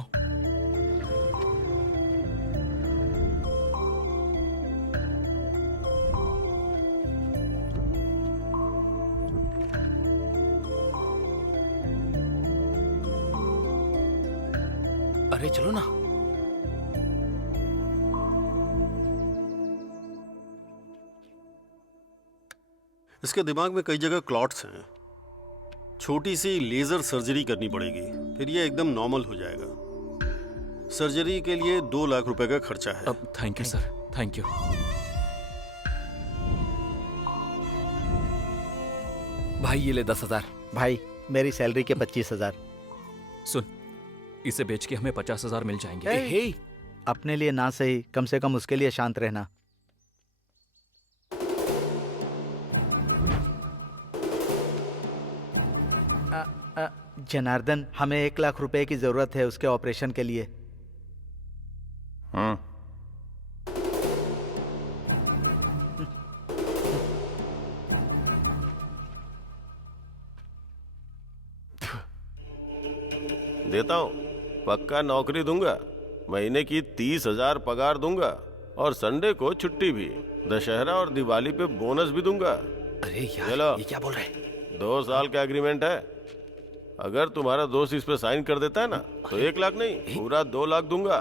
अरे चलो ना। इसके दिमाग में कई जगह क्लॉट्स हैं, छोटी सी लेजर सर्जरी करनी पड़ेगी, फिर ये एकदम नॉर्मल हो जाएगा। सर्जरी के लिए 2 लाख रुपए का खर्चा है। अब thank you sir, thank you. भाई ये ले 10,000। भाई, मेरी सैलरी के 25,000। सुन, इसे बेच के हमें 50,000 मिल जाएंगे। हे, अपने लिए ना सही, कम से कम उसके लिए शांत रहना। जनार्दन, हमें 1 लाख रुपए की जरूरत है उसके ऑपरेशन के लिए। देता हूँ, पक्का नौकरी दूंगा, महीने की 30,000 पगार दूंगा, और संडे को छुट्टी भी, दशहरा और दिवाली पे बोनस भी दूंगा। अरे यार, चलो, ये क्या बोल रहे हैं? 2 साल का एग्रीमेंट है। अगर तुम्हारा दोस्त इस पे साइन कर देता है ना, तो 1 लाख नहीं, पूरा 2 लाख दूंगा।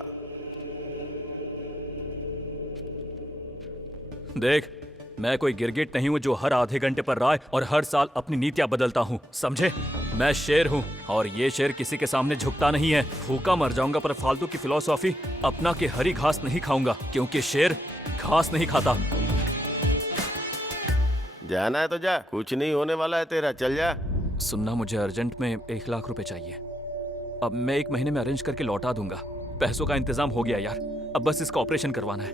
देख, मैं कोई गिरगिट नहीं हूँ जो हर आधे घंटे पर राय और हर साल अपनी नीतियां बदलता हूँ, समझे? मैं शेर हूँ, और ये शेर किसी के सामने झुकता नहीं है। भूखा मर जाऊंगा पर फालतू की फिलॉसफी अपना के हरी घास नहीं खाऊंगा, क्योंकि शेर घास नहीं खाता। जाना है तो जा, कुछ नहीं होने वाला है तेरा, चल जा। सुनना, मुझे अर्जेंट में 1 लाख रुपए चाहिए। अब मैं 1 महीने में अरेंज करके लौटा दूंगा। पैसों का इंतजाम हो गया यार, अब बस इसका ऑपरेशन करवाना है।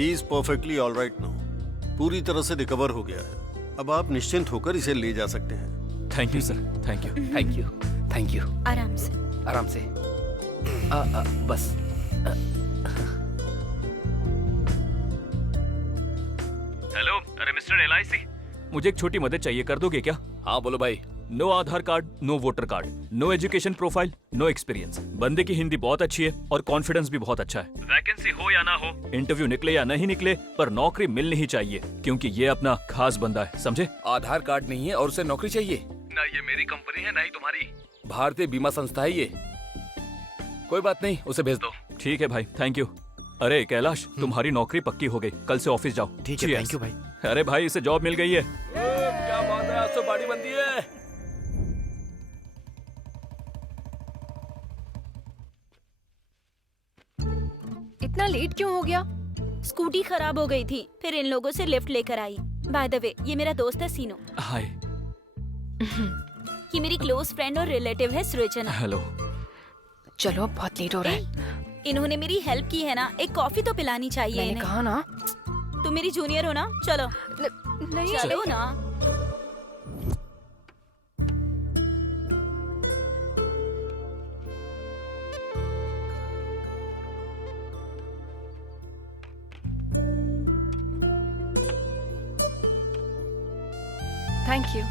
He is perfectly all right now. पूरी तरह से रिकवर हो गया है। अब आप निश्चिंत होकर इसे ले जा सकते हैं। Thank you sir, thank you. Thank you, thank you. आराम से। आराम से। बस। हेलो, अरे मिस्टर LIC, मुझे एक छोटी मदद चाहिए, कर दोगे क्या? हाँ बोलो भाई। No Aadhaar card, no voter card, no education profile, no experience. बंदे की हिंदी बहुत अच्छी है और कॉन्फिडेंस भी बहुत अच्छा है। वैकेंसी हो या ना हो, इंटरव्यू निकले या नहीं निकले, पर नौकरी मिलनी ही चाहिए क्योंकि ये अपना खास बंदा है, समझे? आधार कार्ड नहीं है और उसे नौकरी चाहिए? ना ये मेरी कंपनी है ना ही तुम्हारी। भारतीय बीमा संस्था है ये। कोई बात नहीं, उसे भेज दो। ठीक है भाई, थैंक यू। अरे कैलाश, तुम्हारी नौकरी पक्की हो गई, कल से ऑफिस जाओ। ठीक है, थैंक यू भाई। अरे भाई, इसे जॉब मिल गई है। क्या बात है, आज तो बाड़ी बनती है। इतना लेट क्यों हो गया? स्कूटी खराब हो गई थी, फिर इन लोगों से लिफ्ट लेकर आई। बाय द वे, ये मेरा दोस्त है सीनो। हाय। ये मेरी क्लोज फ्रेंड और रिलेटिव है सृजना। हेलो। चलो, बहुत लेट हो रहा है। इन्होंने मेरी हेल्प की है ना, एक कॉफी तो पिलानी चाहिए मैंने इन्हें। कहा ना। तुम मेरी जूनियर हो ना, चलो। नहीं चलो ना। Thank you.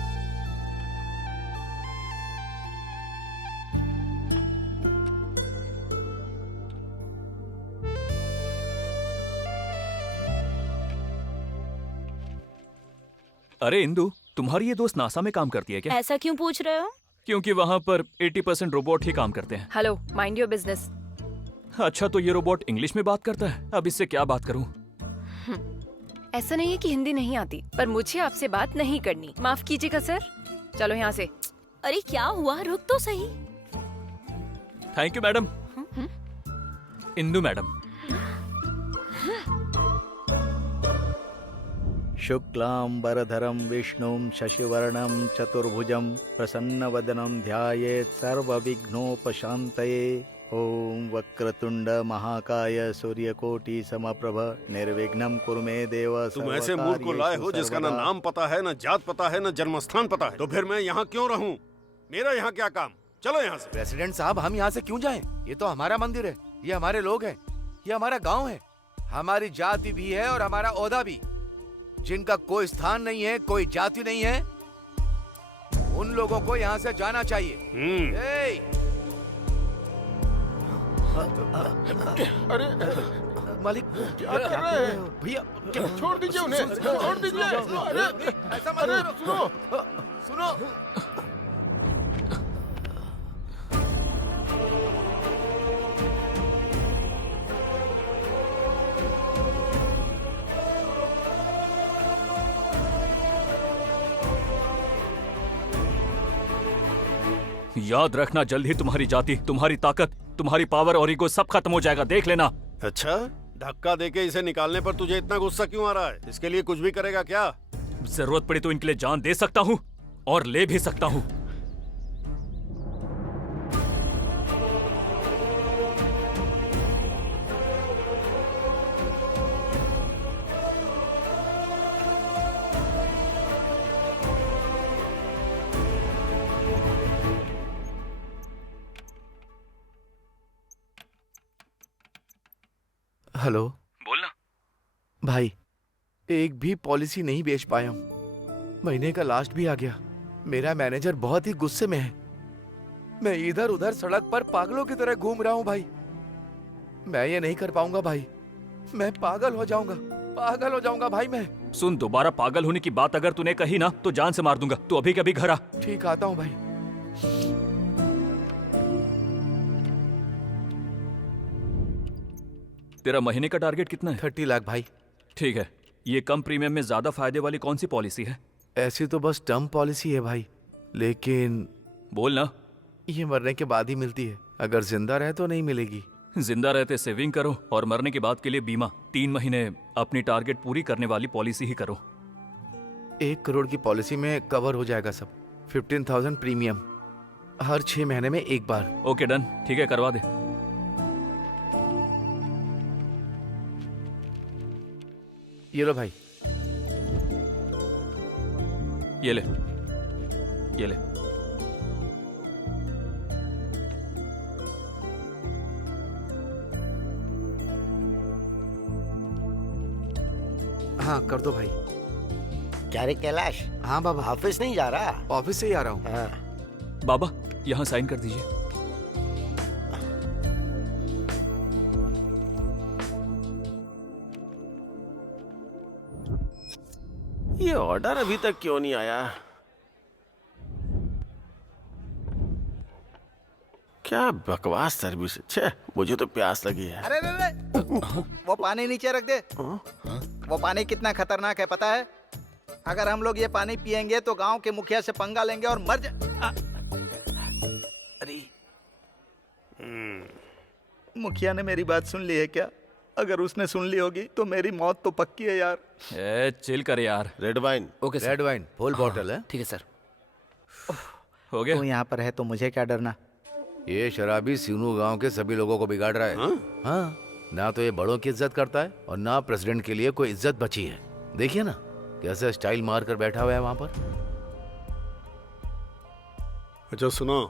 अरे इंदु, तुम्हारी ये दोस्त नासा में काम करती है क्या? ऐसा क्यों पूछ रहे हो? क्योंकि वहाँ पर 80% रोबोट ही काम करते हैं। Hello, mind your business. अच्छा, तो ये रोबोट इंग्लिश में बात करता है? अब इससे क्या बात करूं? ऐसा नहीं है कि हिंदी नहीं आती, पर मुझे आपसे बात नहीं करनी। माफ कीजिएगा सर, चलो यहाँ से। अरे क्या हुआ, रुक तो सही। Thank you madam. Indu madam. शुक्लांबरधरं विष्णुं शशिवर्णं चतुर्भुजं प्रसन्नवदनं ध्यायेत् सर्वविघ्नोपशान्तये। ओम वक्रतुंड महाकाय सूर्यकोटि समप्रभ निर्विघ्नं कुरु मे देव। तुम ऐसे मूर्ख को लाए हो जिसका ना नाम पता है, ना जात पता है, ना जन्मस्थान पता है, तो फिर मैं यहाँ क्यों रहूं? मेरा यहाँ क्या काम? चलो यहाँ से। प्रेसिडेंट साहब, हम यहाँ से क्यों जाएं? ये तो हमारा मंदिर है, ये हमारे लोग हैं, ये हमारा गांव है, हमारी जाति भी है और हमारा ओहदा भी। जिनका कोई स्थान नहीं है, कोई जाति नहीं है, उन लोगों को यहाँ से जाना चाहिए। अरे मालिक, क्या कर रहे हैं भैया? छोड़ दीजिए उन्हें, छोड़ दीजिए। अरे ऐसा मत अरे करो। सुनो, सुनो। याद रखना, जल्द ही तुम्हारी जाति, तुम्हारी ताकत, तुम्हारी पावर और ईगो सब खत्म हो जाएगा, देख लेना। अच्छा, धक्का देके इसे निकालने पर तुझे इतना गुस्सा क्यों आ रहा है? इसके लिए कुछ भी करेगा क्या? जरूरत पड़ी तो इनके लिए जान दे सकता हूँ और ले भी सकता हूँ। हेलो। बोलना। भाई, एक भी पॉलिसी नहीं बेच पाया हूँ। महीने का लास्ट भी आ गया। मेरा मैनेजर बहुत ही गुस्से में है। मैं इधर उधर सड़क पर पागलों की तरह घूम रहा हूँ भाई। मैं ये नहीं कर पाऊंगा भाई, मैं पागल हो जाऊंगा, पागल हो जाऊंगा भाई मैं। सुन, दोबारा पागल होने की बात अगर तूने कही ना तो जान से मार दूंगा। तू अभी कभी घर आ। ठीक, आता हूँ भाई। तेरा महीने का टारगेट कितना है? 30 लाख भाई। ठीक है। ये कम प्रीमियम में ज्यादा फायदे वाली कौन सी पॉलिसी है? ऐसी तो बस टर्म पॉलिसी है भाई, लेकिन बोलना। ये मरने के बाद ही मिलती है, अगर जिंदा रहे तो नहीं मिलेगी। जिंदा रहते सेविंग करो और मरने के बाद के लिए बीमा। 3 महीने अपनी टारगेट पूरी करने वाली पॉलिसी ही करो। 1 करोड़ की पॉलिसी में कवर हो जाएगा सब। 15,000 प्रीमियम, हर 6 महीने में एक बार। ओके डन, ठीक है, करवा दे। ये लो भाई। ये ले, ये ले। हाँ कर दो भाई। क्या रे कैलाश, हाँ बाबा, ऑफिस नहीं जा रहा? ऑफिस से ही आ रहा हूँ। हाँ। बाबा यहाँ साइन कर दीजिए। ये ऑर्डर अभी तक क्यों नहीं आया? क्या बकवास सर्विस है। छे, मुझे तो प्यास लगी है। अरे वो पानी नीचे रख दे। वो पानी कितना खतरनाक है पता है? अगर हम लोग ये पानी पिएंगे तो गांव के मुखिया से पंगा लेंगे और मर जा। अरे मुखिया ने मेरी बात सुन ली है क्या? अगर उसने सुन ली होगी तो मेरी मौत तो पक्की है यार। चिल कर यार। Red wine. Okay sir. Red wine full bottle है। ठीक है सर। हो गया। तू यहाँ पर है तो मुझे क्या डरना। ये शराबी सीनू गांव के सभी लोगों को बिगाड़ रहा है। हाँ, ना तो ये बड़ों की इज्जत करता है और ना प्रेसिडेंट के लिए कोई इज्जत बची है। देखिए ना कैसे स्टाइल मार कर बैठा हुआ है वहां पर। अच्छा सुनो,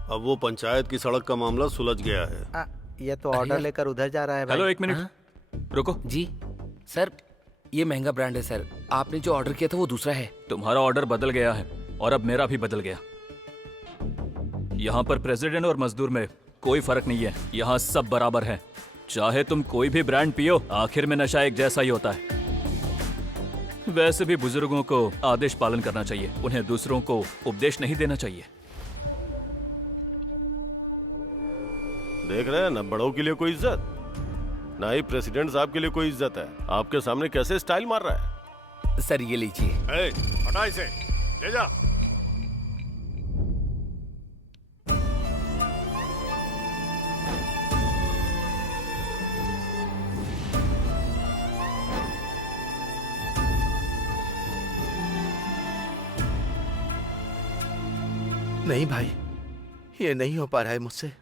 अब वो पंचायत की सड़क का मामला सुलझ गया है। ये तो ऑर्डर लेकर उधर जा रहा है भाई। हेलो, एक मिनट रुको। जी सर, ये महंगा ब्रांड है सर। आपने जो ऑर्डर किया था वो दूसरा है। तुम्हारा ऑर्डर बदल गया है और अब मेरा भी बदल गया। यहाँ पर प्रेसिडेंट और मजदूर में कोई फर्क नहीं है। यहाँ सब बराबर हैं। चाहे तुम कोई भी ब्रांड पियो, आखिर में नशा एक जैसा ही होता है। वैसे भी बुजुर्गों को आदेश पालन करना चाहिए, उन्हें दूसरों को उपदेश नहीं देना चाहिए। देख रहे हैं ना, बड़ों के लिए कोई इज्जत, ना ही प्रेसिडेंट साहब के लिए कोई इज्जत है। आपके सामने कैसे स्टाइल मार रहा है। सर ये लीजिए। हटा इसे, ले जा। नहीं भाई, ये नहीं हो पा रहा है मुझसे।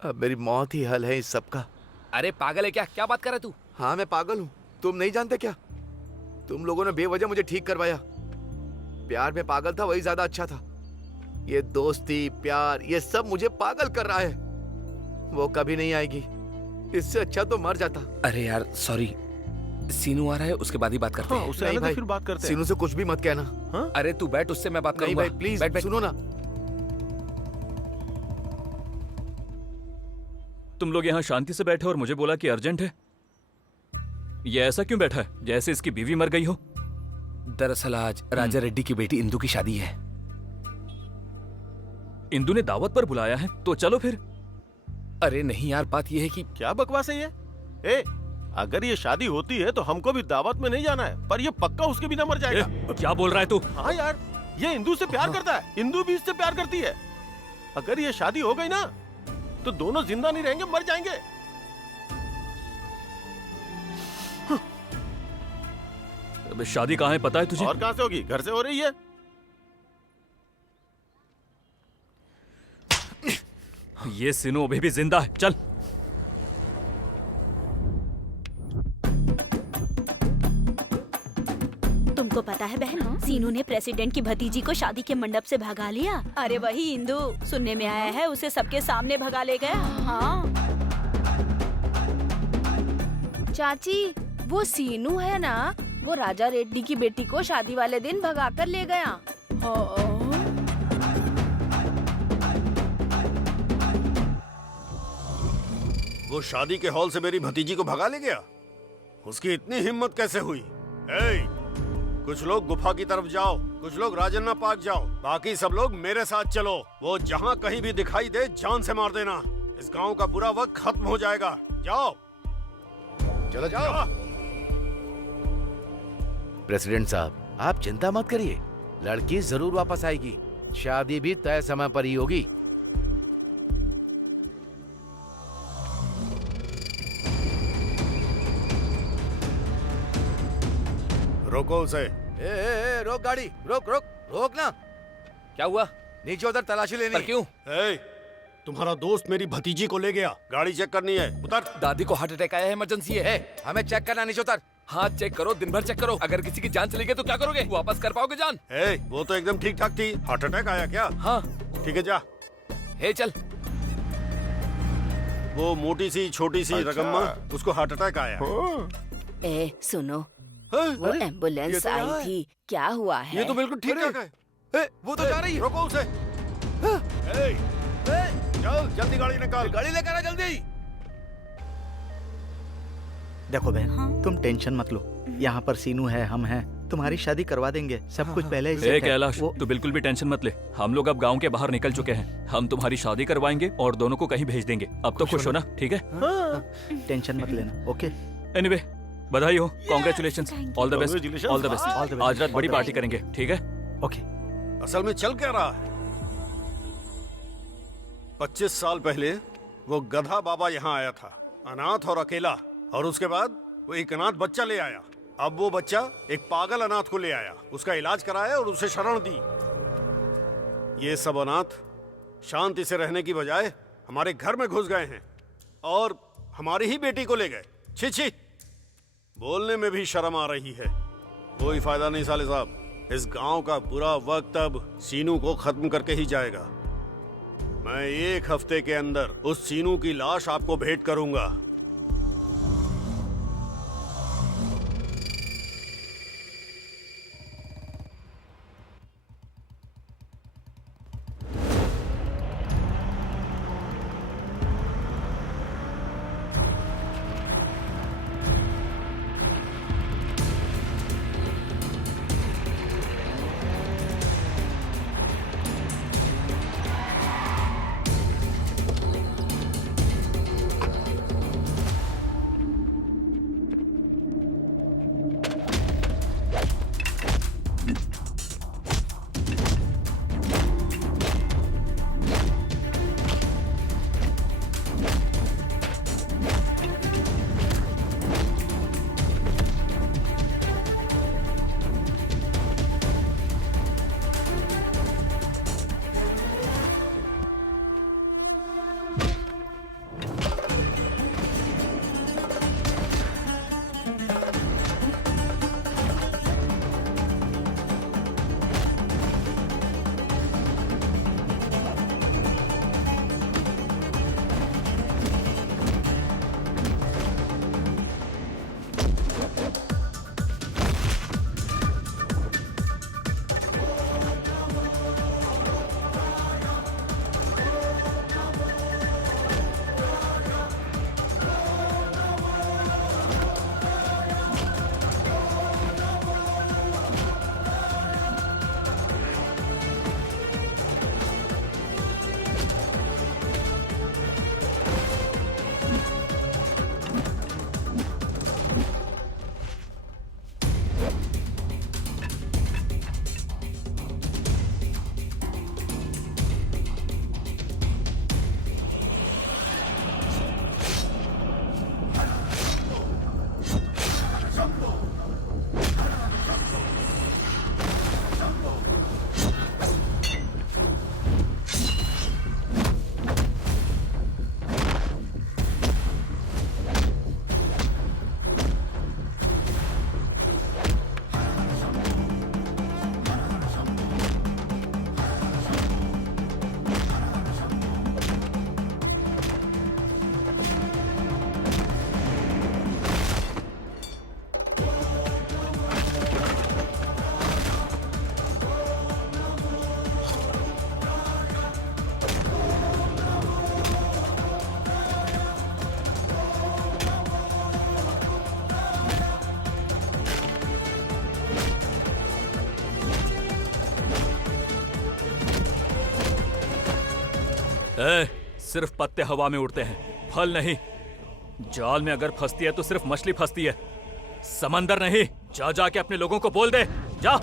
अब मेरी मौत ही हल है इस सब का। अरे पागल है क्या? क्या बात कर रहा है तू? हाँ मैं पागल हूँ। तुम नहीं जानते क्या? तुम लोगों ने बेवजह मुझे ठीक करवाया। प्यार में पागल था वही ज्यादा अच्छा था। ये दोस्ती प्यार ये सब मुझे पागल कर रहा है। वो कभी नहीं आएगी। इससे अच्छा तो मर जाता। अरे यार सॉरी, सीनू आ रहा है, उसके बाद ही बात करते हैं। उससे नहीं आने दो, भाई, फिर बात करते हैं। सीनू से कुछ भी मत कहना। हाँ? अरे तू बैठ, उससे मैं बात नहीं करूंगा। भाई प्लीज बैठ, बैठ। सुनो ना। तुम लोग यहाँ शांति से बैठे और मुझे बोला कि अर्जेंट है। ये ऐसा क्यों बैठा है जैसे इसकी बीवी मर गई हो? दरअसल आज राजा रेड्डी की बेटी इंदु की शादी है। इंदु ने दावत पर बुलाया है तो चलो फिर। अरे नहीं यार, बात ये है कि क्या बकवास है ये? अगर ये शादी होती है तो हमको भी दावत में नहीं जाना है, पर ये पक्का उसके बिना मर जाएगा। क्या बोल रहा है तू? हाँ यार, ये इंदु से प्यार करता है, इंदु भी इससे प्यार करती है। अगर ये शादी हो गई ना तो दोनों जिंदा नहीं रहेंगे, मर जाएंगे। अब शादी कहाँ है पता है तुझे? और कहाँ से होगी? घर से हो रही है। ये सीनू अभी भी जिंदा है। चल। तुमको पता है बहन, सीनू ने प्रेसिडेंट की भतीजी को शादी के मंडप से भगा लिया। अरे वही इंदु, सुनने में आया है उसे सबके सामने भगा ले गया। हाँ चाची, वो सीनू है ना, वो राजा रेड्डी की बेटी को शादी वाले दिन भगा कर ले गया। वो शादी के हॉल से मेरी भतीजी को भगा ले गया? उसकी इतनी हिम्मत कैसे हुई? कुछ लोग गुफा की तरफ जाओ, कुछ लोग राजन्ना पार्क जाओ, बाकी सब लोग मेरे साथ चलो। वो जहाँ कहीं भी दिखाई दे जान से मार देना। इस गांव का बुरा वक्त खत्म हो जाएगा। जाओ चलो जाओ। प्रेसिडेंट साहब आप चिंता मत करिए, लड़की जरूर वापस आएगी। शादी भी तय समय पर ही होगी। रोको उसे। रोक गाड़ी, रोक रोक रोक ना। क्या हुआ? नीचे उधर तलाशी लेनी। पर क्यों? तुम्हारा दोस्त मेरी भतीजी को ले गया, गाड़ी चेक करनी है। उतर। दादी को हार्ट अटैक आया है, इमरजेंसी है। हमें चेक करना, नीचे उतर। हाथ चेक करो, दिन भर चेक करो। अगर किसी की जान चली गई तो क्या करोगे? वापस कर पाओगे जान? वो तो एकदम ठीक ठाक थी। हार्ट अटैक आया क्या? हाँ। ठीक है जा। चल। वो मोटी सी छोटी सी अच्छा। रकम्मा, उसको हार्ट अटैक आया। सुनो, हाँ? वो एम्बुलेंस ये तो आई यहाँ है। थी, क्या हुआ है? ये तो बिल्कुल ठीक ठाक है। वो तो जा रही है। रोको उसे। चल जल्दी गाड़ी निकाल। गाड़ी लेकर आ जल्दी। देखो बहन, तुम टेंशन मत लो। यहाँ पर सीनू है, हम हैं, तुम्हारी शादी करवा देंगे। सब कुछ पहले ही set है। कैलाश, तू बिल्कुल भी टेंशन मत ले। हम लोग अब गांव के बाहर निकल चुके हैं। हम तुम्हारी शादी करवाएंगे और दोनों को कहीं भेज देंगे। अब तो खुश हो ना? ठीक है, टेंशन मत लेना। ओके। एनीवे, बधाई हो, congratulations, all the best, all the best. All the best. आज रात बड़ी पार्टी करेंगे, ठीक है? ओके। असल में चल क्या रहा है? 25 साल पहले वो गधा बाबा यहाँ आया था, अनाथ और अकेला, और उसके बाद वो एक अनाथ बच्चा ले आया। अब वो बच्चा एक पागल अनाथ को ले आया, उसका इलाज कराया और उसे शरण दी। ये सब अनाथ शांति से रहने की बजाय हमारे घर में घुस गए हैं और हमारी ही बेटी को ले गए। छी छी, बोलने में भी शर्म आ रही है। कोई फायदा नहीं साले साहब, इस गांव का बुरा वक्त अब सीनू को खत्म करके ही जाएगा। मैं 1 हफ्ते के अंदर उस सीनू की लाश आपको भेंट करूंगा। सिर्फ पत्ते हवा में उड़ते हैं, फल नहीं। जाल में अगर फंसती है तो सिर्फ मछली फंसती है, समंदर नहीं। जा जाके अपने लोगों को बोल दे, जा।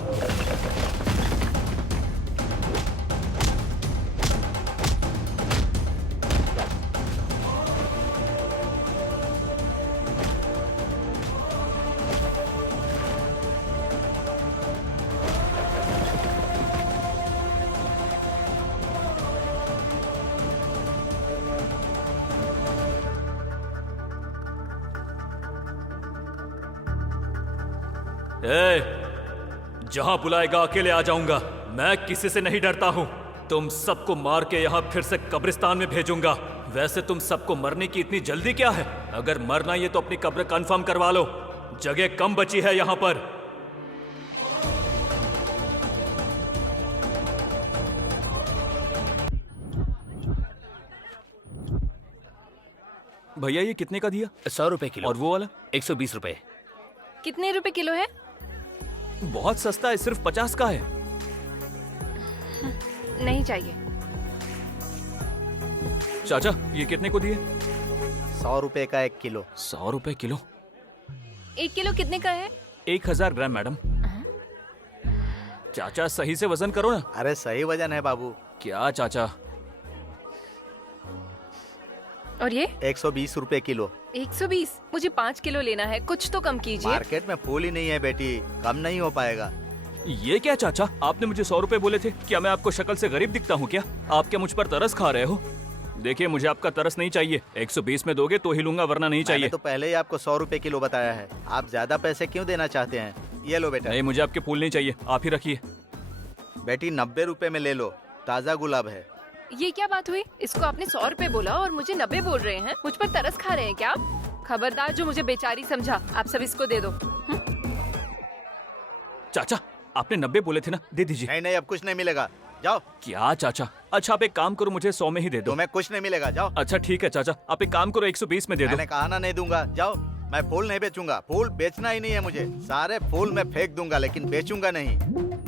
जहां बुलाएगा अकेले आ जाऊंगा। मैं किसी से नहीं डरता हूं। तुम सबको मार के यहाँ फिर से कब्रिस्तान में भेजूंगा। वैसे तुम सबको मरने की इतनी जल्दी क्या है? अगर मरना ही है तो अपनी कब्र कंफर्म करवा लो, जगह कम बची है यहाँ पर। भैया ये कितने का दिया? 100 रुपए किलो। और वो वाला? 120 रुपए। कितने रुपए किलो है? बहुत सस्ता है, सिर्फ 50 का है। नहीं चाहिए। चाचा ये कितने को दिए? 100 रुपए का 1 किलो। 100 रुपए किलो? 1 किलो कितने का है? 1000 ग्राम मैडम। चाचा सही से वजन करो ना। अरे सही वजन है बाबू। क्या चाचा? और ये 120 रुपए किलो। 120? मुझे 5 किलो लेना है, कुछ तो कम कीजिए। मार्केट में फूल ही नहीं है बेटी, कम नहीं हो पाएगा। ये क्या चाचा, आपने मुझे 100 रुपए बोले थे। क्या मैं आपको शक्ल से गरीब दिखता हूँ क्या? आप क्या मुझ पर तरस खा रहे हो? देखिए मुझे आपका तरस नहीं चाहिए। 120 में दोगे तो ही लूंगा, वरना नहीं चाहिए। मैंने तो पहले ही आपको 100 रुपए किलो बताया है। आप ज्यादा पैसे क्यों देना चाहते हैं? ये लो बेटा। नहीं, मुझे आपके फूल नहीं चाहिए, आप ही रखिए। बेटी 90 रुपए में ले लो, ताजा गुलाब है। ये क्या बात हुई? इसको आपने 100 रुपए बोला और मुझे 90 बोल रहे हैं। मुझ पर तरस खा रहे हैं क्या आप? खबरदार जो मुझे बेचारी समझा। आप सब इसको दे दो। चाचा आपने 90 बोले थे ना, दे दीजिए। नहीं नहीं, अब कुछ नहीं मिलेगा, जाओ। क्या चाचा? अच्छा आप एक काम करो, मुझे 100 में ही दे दो। तुम्हें कुछ नहीं मिलेगा, जाओ। अच्छा ठीक है चाचा, आप एक काम करो, 120 में दे दो। मैंने कहा ना नहीं दूंगा, जाओ। मैं फूल नहीं बेचूंगा, फूल बेचना ही नहीं है मुझे। सारे फूल मैं फेंक दूंगा, लेकिन बेचूंगा नहीं।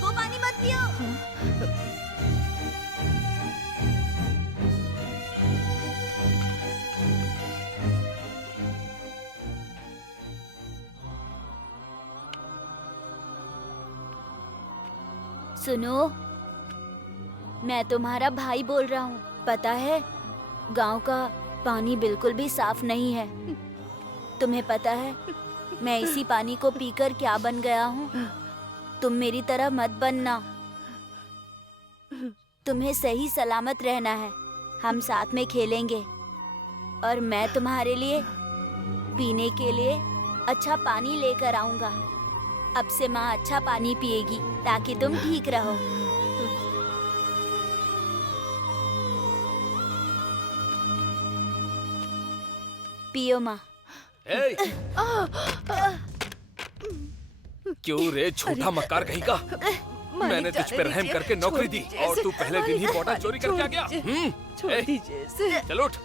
वो पानी मत पियो। सुनो, मैं तुम्हारा भाई बोल रहा हूँ। पता है गांव का पानी बिल्कुल भी साफ नहीं है। तुम्हें पता है मैं इसी पानी को पीकर क्या बन गया हूँ? तुम मेरी तरह मत बनना। तुम्हें सही सलामत रहना है। हम साथ में खेलेंगे और मैं तुम्हारे लिए पीने के लिए अच्छा पानी लेकर आऊंगा। अब से माँ अच्छा पानी पिएगी ताकि तुम ठीक रहो। पियो माँ। क्यों रे छोटा मक्कार कहीं का? मैंने तुझ पे रहम करके नौकरी दी और तू पहले दिन ही बोतल चोरी करके आ गया। छोड़ दीजिए इसे। चल उठ।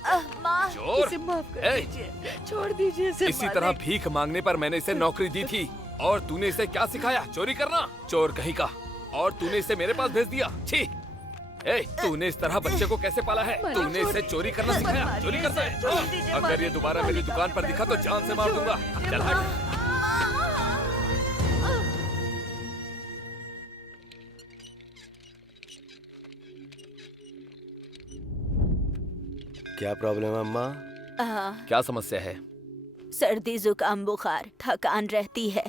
माँ, चोर। इसे माफ कर दीजिए। छोड़ दीजिए इसे। इसी तरह भीख मांगने पर मैंने इसे नौकरी दी थी और तूने इसे क्या सिखाया? चोरी करना। चोर कहीं का। और तूने इसे मेरे पास भेज दिया। छी। तूने इस तरह बच्चे को कैसे पाला है? तूने इसे चोरी करना सिखाया? चोरी करता है? अगर ये दोबारा मेरी दुकान पर दिखा तो जान से मार दूंगा। चल हट। क्या प्रॉब्लम है अम्मा? क्या समस्या है? सर्दी जुकाम बुखार, थकान रहती है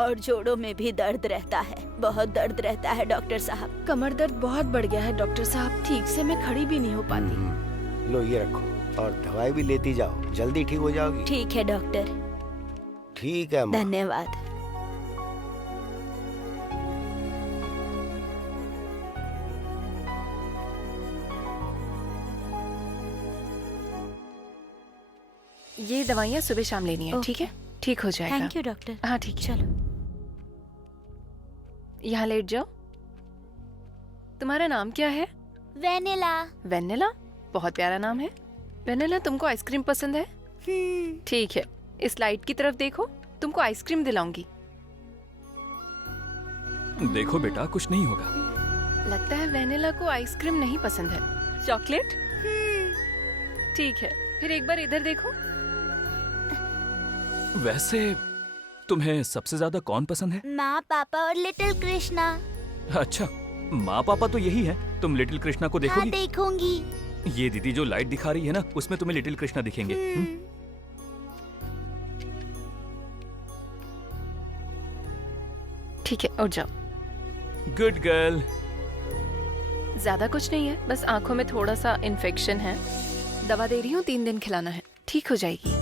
और जोड़ों में भी दर्द रहता है। बहुत दर्द रहता है डॉक्टर साहब। कमर दर्द बहुत बढ़ गया है डॉक्टर साहब। ठीक से मैं खड़ी भी नहीं हो पाती। लो ये रखो और दवाई भी लेती जाओ, जल्दी ठीक हो जाओगी। ठीक है डॉक्टर। ठीक है अम्मा। धन्यवाद। ये दवाइयाँ सुबह शाम लेनी है, ठीक है? ठीक हो जाएगा। Thank you doctor. हाँ ठीक है। चलो यहाँ लेट जाओ। तुम्हारा नाम क्या है? वेनिला। वेनिला? बहुत प्यारा नाम है। वेनिला, तुमको आइसक्रीम पसंद है? ठीक है, इस लाइट की तरफ देखो, तुमको आइसक्रीम दिलाऊंगी। देखो बेटा, कुछ नहीं होगा। लगता है वेनिला को आइसक्रीम नहीं पसंद है। चॉकलेट? ठीक है, फिर एक बार इधर देखो। वैसे तुम्हें सबसे ज्यादा कौन पसंद है? माँ, पापा और लिटिल कृष्णा। अच्छा, माँ पापा तो यही है। तुम लिटिल कृष्णा को हाँ, देखोगी? देखूंगी। ये दीदी जो लाइट दिखा रही है ना, उसमें तुम्हें लिटिल कृष्णा दिखेंगे। ठीक है, उठ जाओ। Good girl. ज्यादा कुछ नहीं है, बस आंखों में थोड़ा सा इन्फेक्शन है। दवा दे रही हूँ, 3 दिन खिलाना है, ठीक हो जाएगी।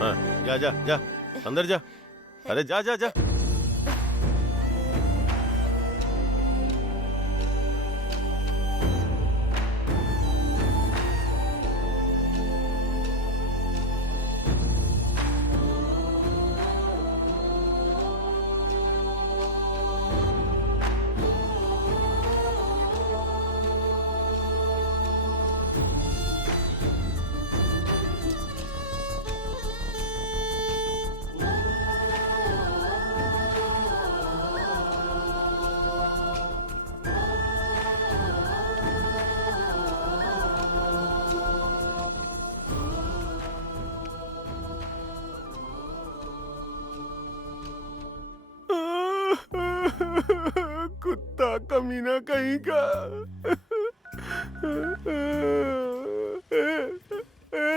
हाँ, जा जा जा, अंदर जा। अरे जा जा जा। कुत्ता कमीना कहीं का।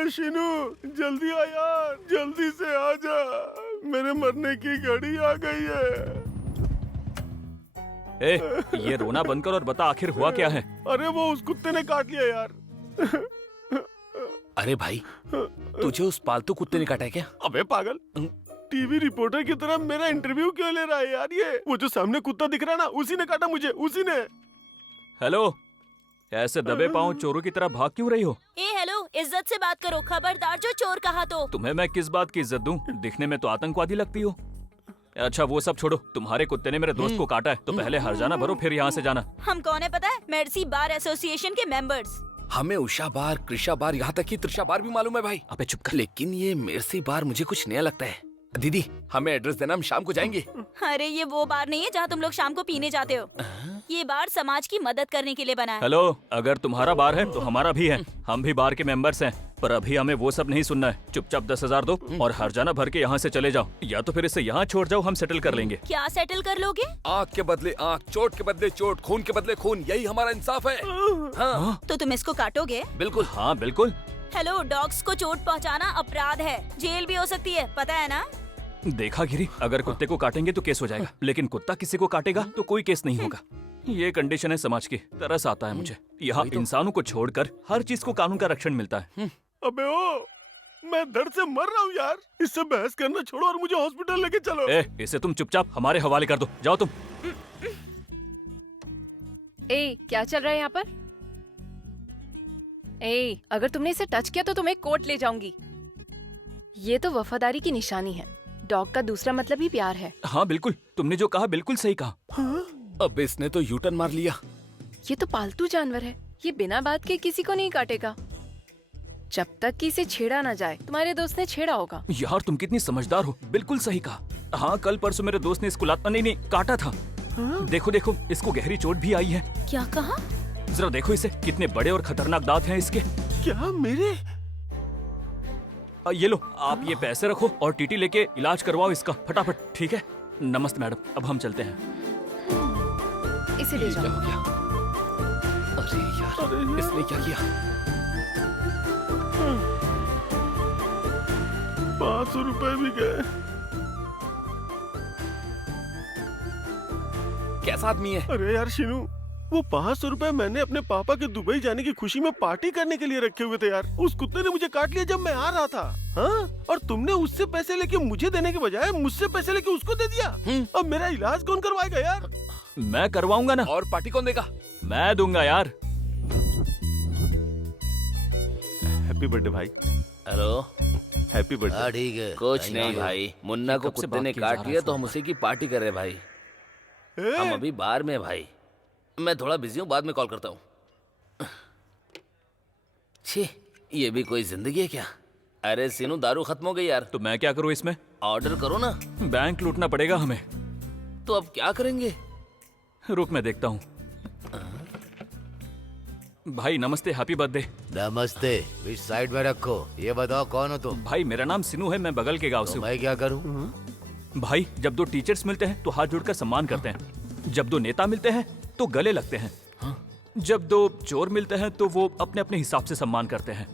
शिनू, जल्दी आ यार, जल्दी से आ जा, मेरे मरने की घड़ी आ गई है। ये रोना बंद कर और बता आखिर हुआ क्या है? अरे वो उस कुत्ते ने काट लिया यार। अरे भाई, तुझे उस पालतू कुत्ते ने काटा है क्या? अबे पागल, टीवी रिपोर्टर की तरह मेरा इंटरव्यू क्यों ले रहा है यार? ये वो जो सामने कुत्ता दिख रहा है ना, उसी ने काटा मुझे, उसी ने। हेलो, ऐसे दबे पांव चोरों की तरह भाग क्यों रही हो? हेलो, इज्जत से बात करो, खबरदार जो चोर कहा तो। तुम्हें मैं किस बात की इज्जत दूं? दिखने में तो आतंकवादी लगती हो। अच्छा वो सब छोड़ो, तुम्हारे कुत्ते ने मेरे दोस्त को काटा है, तो पहले हर्जाना भरो फिर यहाँ से जाना। हम कौन है पता है? मेर्सी बार एसोसिएशन के मेंबर्स। हमें उषा बार, कृषा बार, यहाँ तक कि त्रिशा बार भी मालूम है भाई। अबे चुप कर। लेकिन ये मेर्सी बार मुझे कुछ नया लगता है। दीदी, हमें एड्रेस देना, हम शाम को जाएंगे। अरे ये वो बार नहीं है जहाँ तुम लोग शाम को पीने जाते हो। ये बार समाज की मदद करने के लिए बना है। हेलो, अगर तुम्हारा बार है तो हमारा भी है, हम भी बार के मेंबर्स हैं, पर अभी हमें वो सब नहीं सुनना है। चुपचाप 10,000 दो और हर्जाना भर के यहाँ से चले जाओ, या तो फिर इसे यहाँ छोड़ जाओ, हम सेटल कर लेंगे। क्या सेटल कर लोगे? आँख के बदले आँख, चोट के बदले चोट, खून के बदले खून, यही हमारा इंसाफ है। हाँ। तो तुम इसको काटोगे? बिल्कुल। हाँ बिल्कुल। हेलो, डॉग्स को चोट पहुँचाना अपराध है, जेल भी हो सकती है, पता है ना? देखा गिरी, अगर कुत्ते को काटेंगे तो केस हो जाएगा, लेकिन कुत्ता किसी को काटेगा तो कोई केस नहीं होगा। ये कंडीशन है समाज की। तरस आता है मुझे, यहाँ इंसानों को छोड़कर हर चीज को कानून का रक्षण मिलता है। अबे ओ, मैं दर्द से मर रहा हूँ यार, इससे बहस करना छोड़ो और मुझे हॉस्पिटल लेके चलो। इसे तुम चुपचाप हमारे हवाले कर दो, जाओ तुम। क्या चल रहा है यहाँ पर? अगर तुमने इसे टच किया तो तुम्हें कोर्ट ले जाऊंगी। ये तो वफादारी की निशानी है। डॉग का दूसरा मतलब ही प्यार है। हाँ बिल्कुल, तुमने जो कहा बिल्कुल सही कहा। अब इसने तो यूटर्न मार लिया। ये तो पालतू जानवर है, ये बिना बात के किसी को नहीं काटेगा जब तक कि इसे छेड़ा ना जाए। तुम्हारे दोस्त ने छेड़ा होगा। यार तुम कितनी समझदार हो, बिल्कुल सही कहा। हाँ कल परसों मेरे दोस्त ने इसको नहीं काटा था। देखो देखो, इसको गहरी चोट भी आई है। क्या कहा? जरा देखो इसे, कितने बड़े और खतरनाक दांत हैं इसके। क्या मेरे? ये लो, आप ये पैसे रखो और टीटी लेके इलाज करवाओ इसका फटाफट, ठीक है? नमस्ते मैडम, अब हम चलते हैं। इसे ले जाओ। अरे यार, इसने क्या किया? 500 रुपए भी गए। कैसा आदमी है? अरे यार शिनू, वो 500 रुपए मैंने अपने पापा के दुबई जाने की खुशी में पार्टी करने के लिए रखे हुए थे यार। उस कुत्ते ने मुझे काट लिया जब मैं आ रहा था। हाँ? और तुमने उससे पैसे लेके मुझे देने के बजाय मुझसे पैसे लेके उसको दे दिया। अब मेरा इलाज कौन करवाएगा यार? मैं करवाऊंगा ना। और पार्टी कौन देगा? मैं दूंगा यार। हैप्पी बर्थडे भाई। Hello, happy birthday. हाँ ठीक है। कुछ नहीं भाई, मुन्ना को कब से कुत्ते ने बात की जा काट रहा लिया है तो हम उसी की पार्टी कर रहे हैं भाई। हम अभी बाहर में हैं भाई, मैं थोड़ा बिजी हूँ, बाद में कॉल करता हूँ। छी, ये भी कोई जिंदगी है क्या? अरे सीनू, दारू खत्म हो गई यार। तो मैं क्या करूँ इसमें? ऑर्डर करो ना। बैंक लूटना पड़ेगा हमें। तो अब क्या करेंगे? रुक मैं देखता हूँ। भाई नमस्ते, हैप्पी बर्थडे। नमस्ते, बीच साइड में रखो। ये बताओ कौन हो तुम? भाई मेरा नाम सिनू है, मैं बगल के गांव से तो हूँ। मैं क्या करूँ? भाई जब दो टीचर्स मिलते हैं तो हाथ जोड़कर सम्मान करते हैं। जब दो नेता मिलते हैं तो गले लगते हैं। जब दो चोर मिलते हैं तो वो अपने अपने हिसाब से सम्मान करते हैं।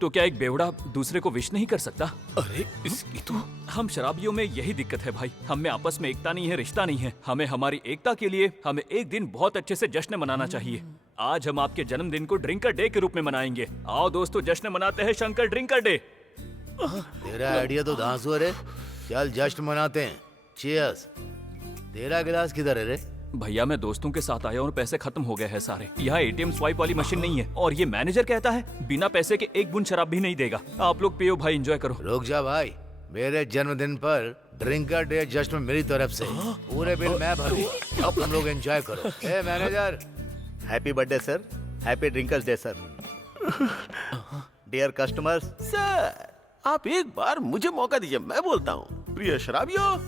तो क्या एक बेवड़ा दूसरे को विश नहीं कर सकता? अरे इसकी तो हम शराबियों में यही दिक्कत है भाई, हम में आपस में एकता नहीं है, रिश्ता नहीं है। हमें हमारी एकता के लिए हमें एक दिन बहुत अच्छे से जश्न मनाना चाहिए। आज हम आपके जन्मदिन को ड्रिंकर डे के रूप में मनाएंगे। आओ दोस्तों, जश्न मनाते हैं शंकर ड्रिंकर डे। तेरा आइडिया तो धांसू है रे। चल जश्न मनाते हैं। चीयर्स। तेरा गिलास किधर है रे? भैया मैं दोस्तों के साथ आया और पैसे खत्म हो गए हैं सारे। यहाँ एटीएम स्वाइप वाली मशीन नहीं है और ये मैनेजर कहता है बिना पैसे के एक बूंद शराब भी नहीं देगा। आप लोग पियो भाई, एंजॉय करो। रुक जा भाई, मेरे जन्मदिन पर ड्रिंकर डे जश्न मेरी तरफ से, पूरे बिल मैं भरूं। अब तुम लोग एंजॉय करो। ए manager, happy birthday sir, happy drinkers day sir. Dear customers. Sir, आप एक बार मुझे मौका दीजिए, मैं बोलता हूँ। प्रिय शराबियों,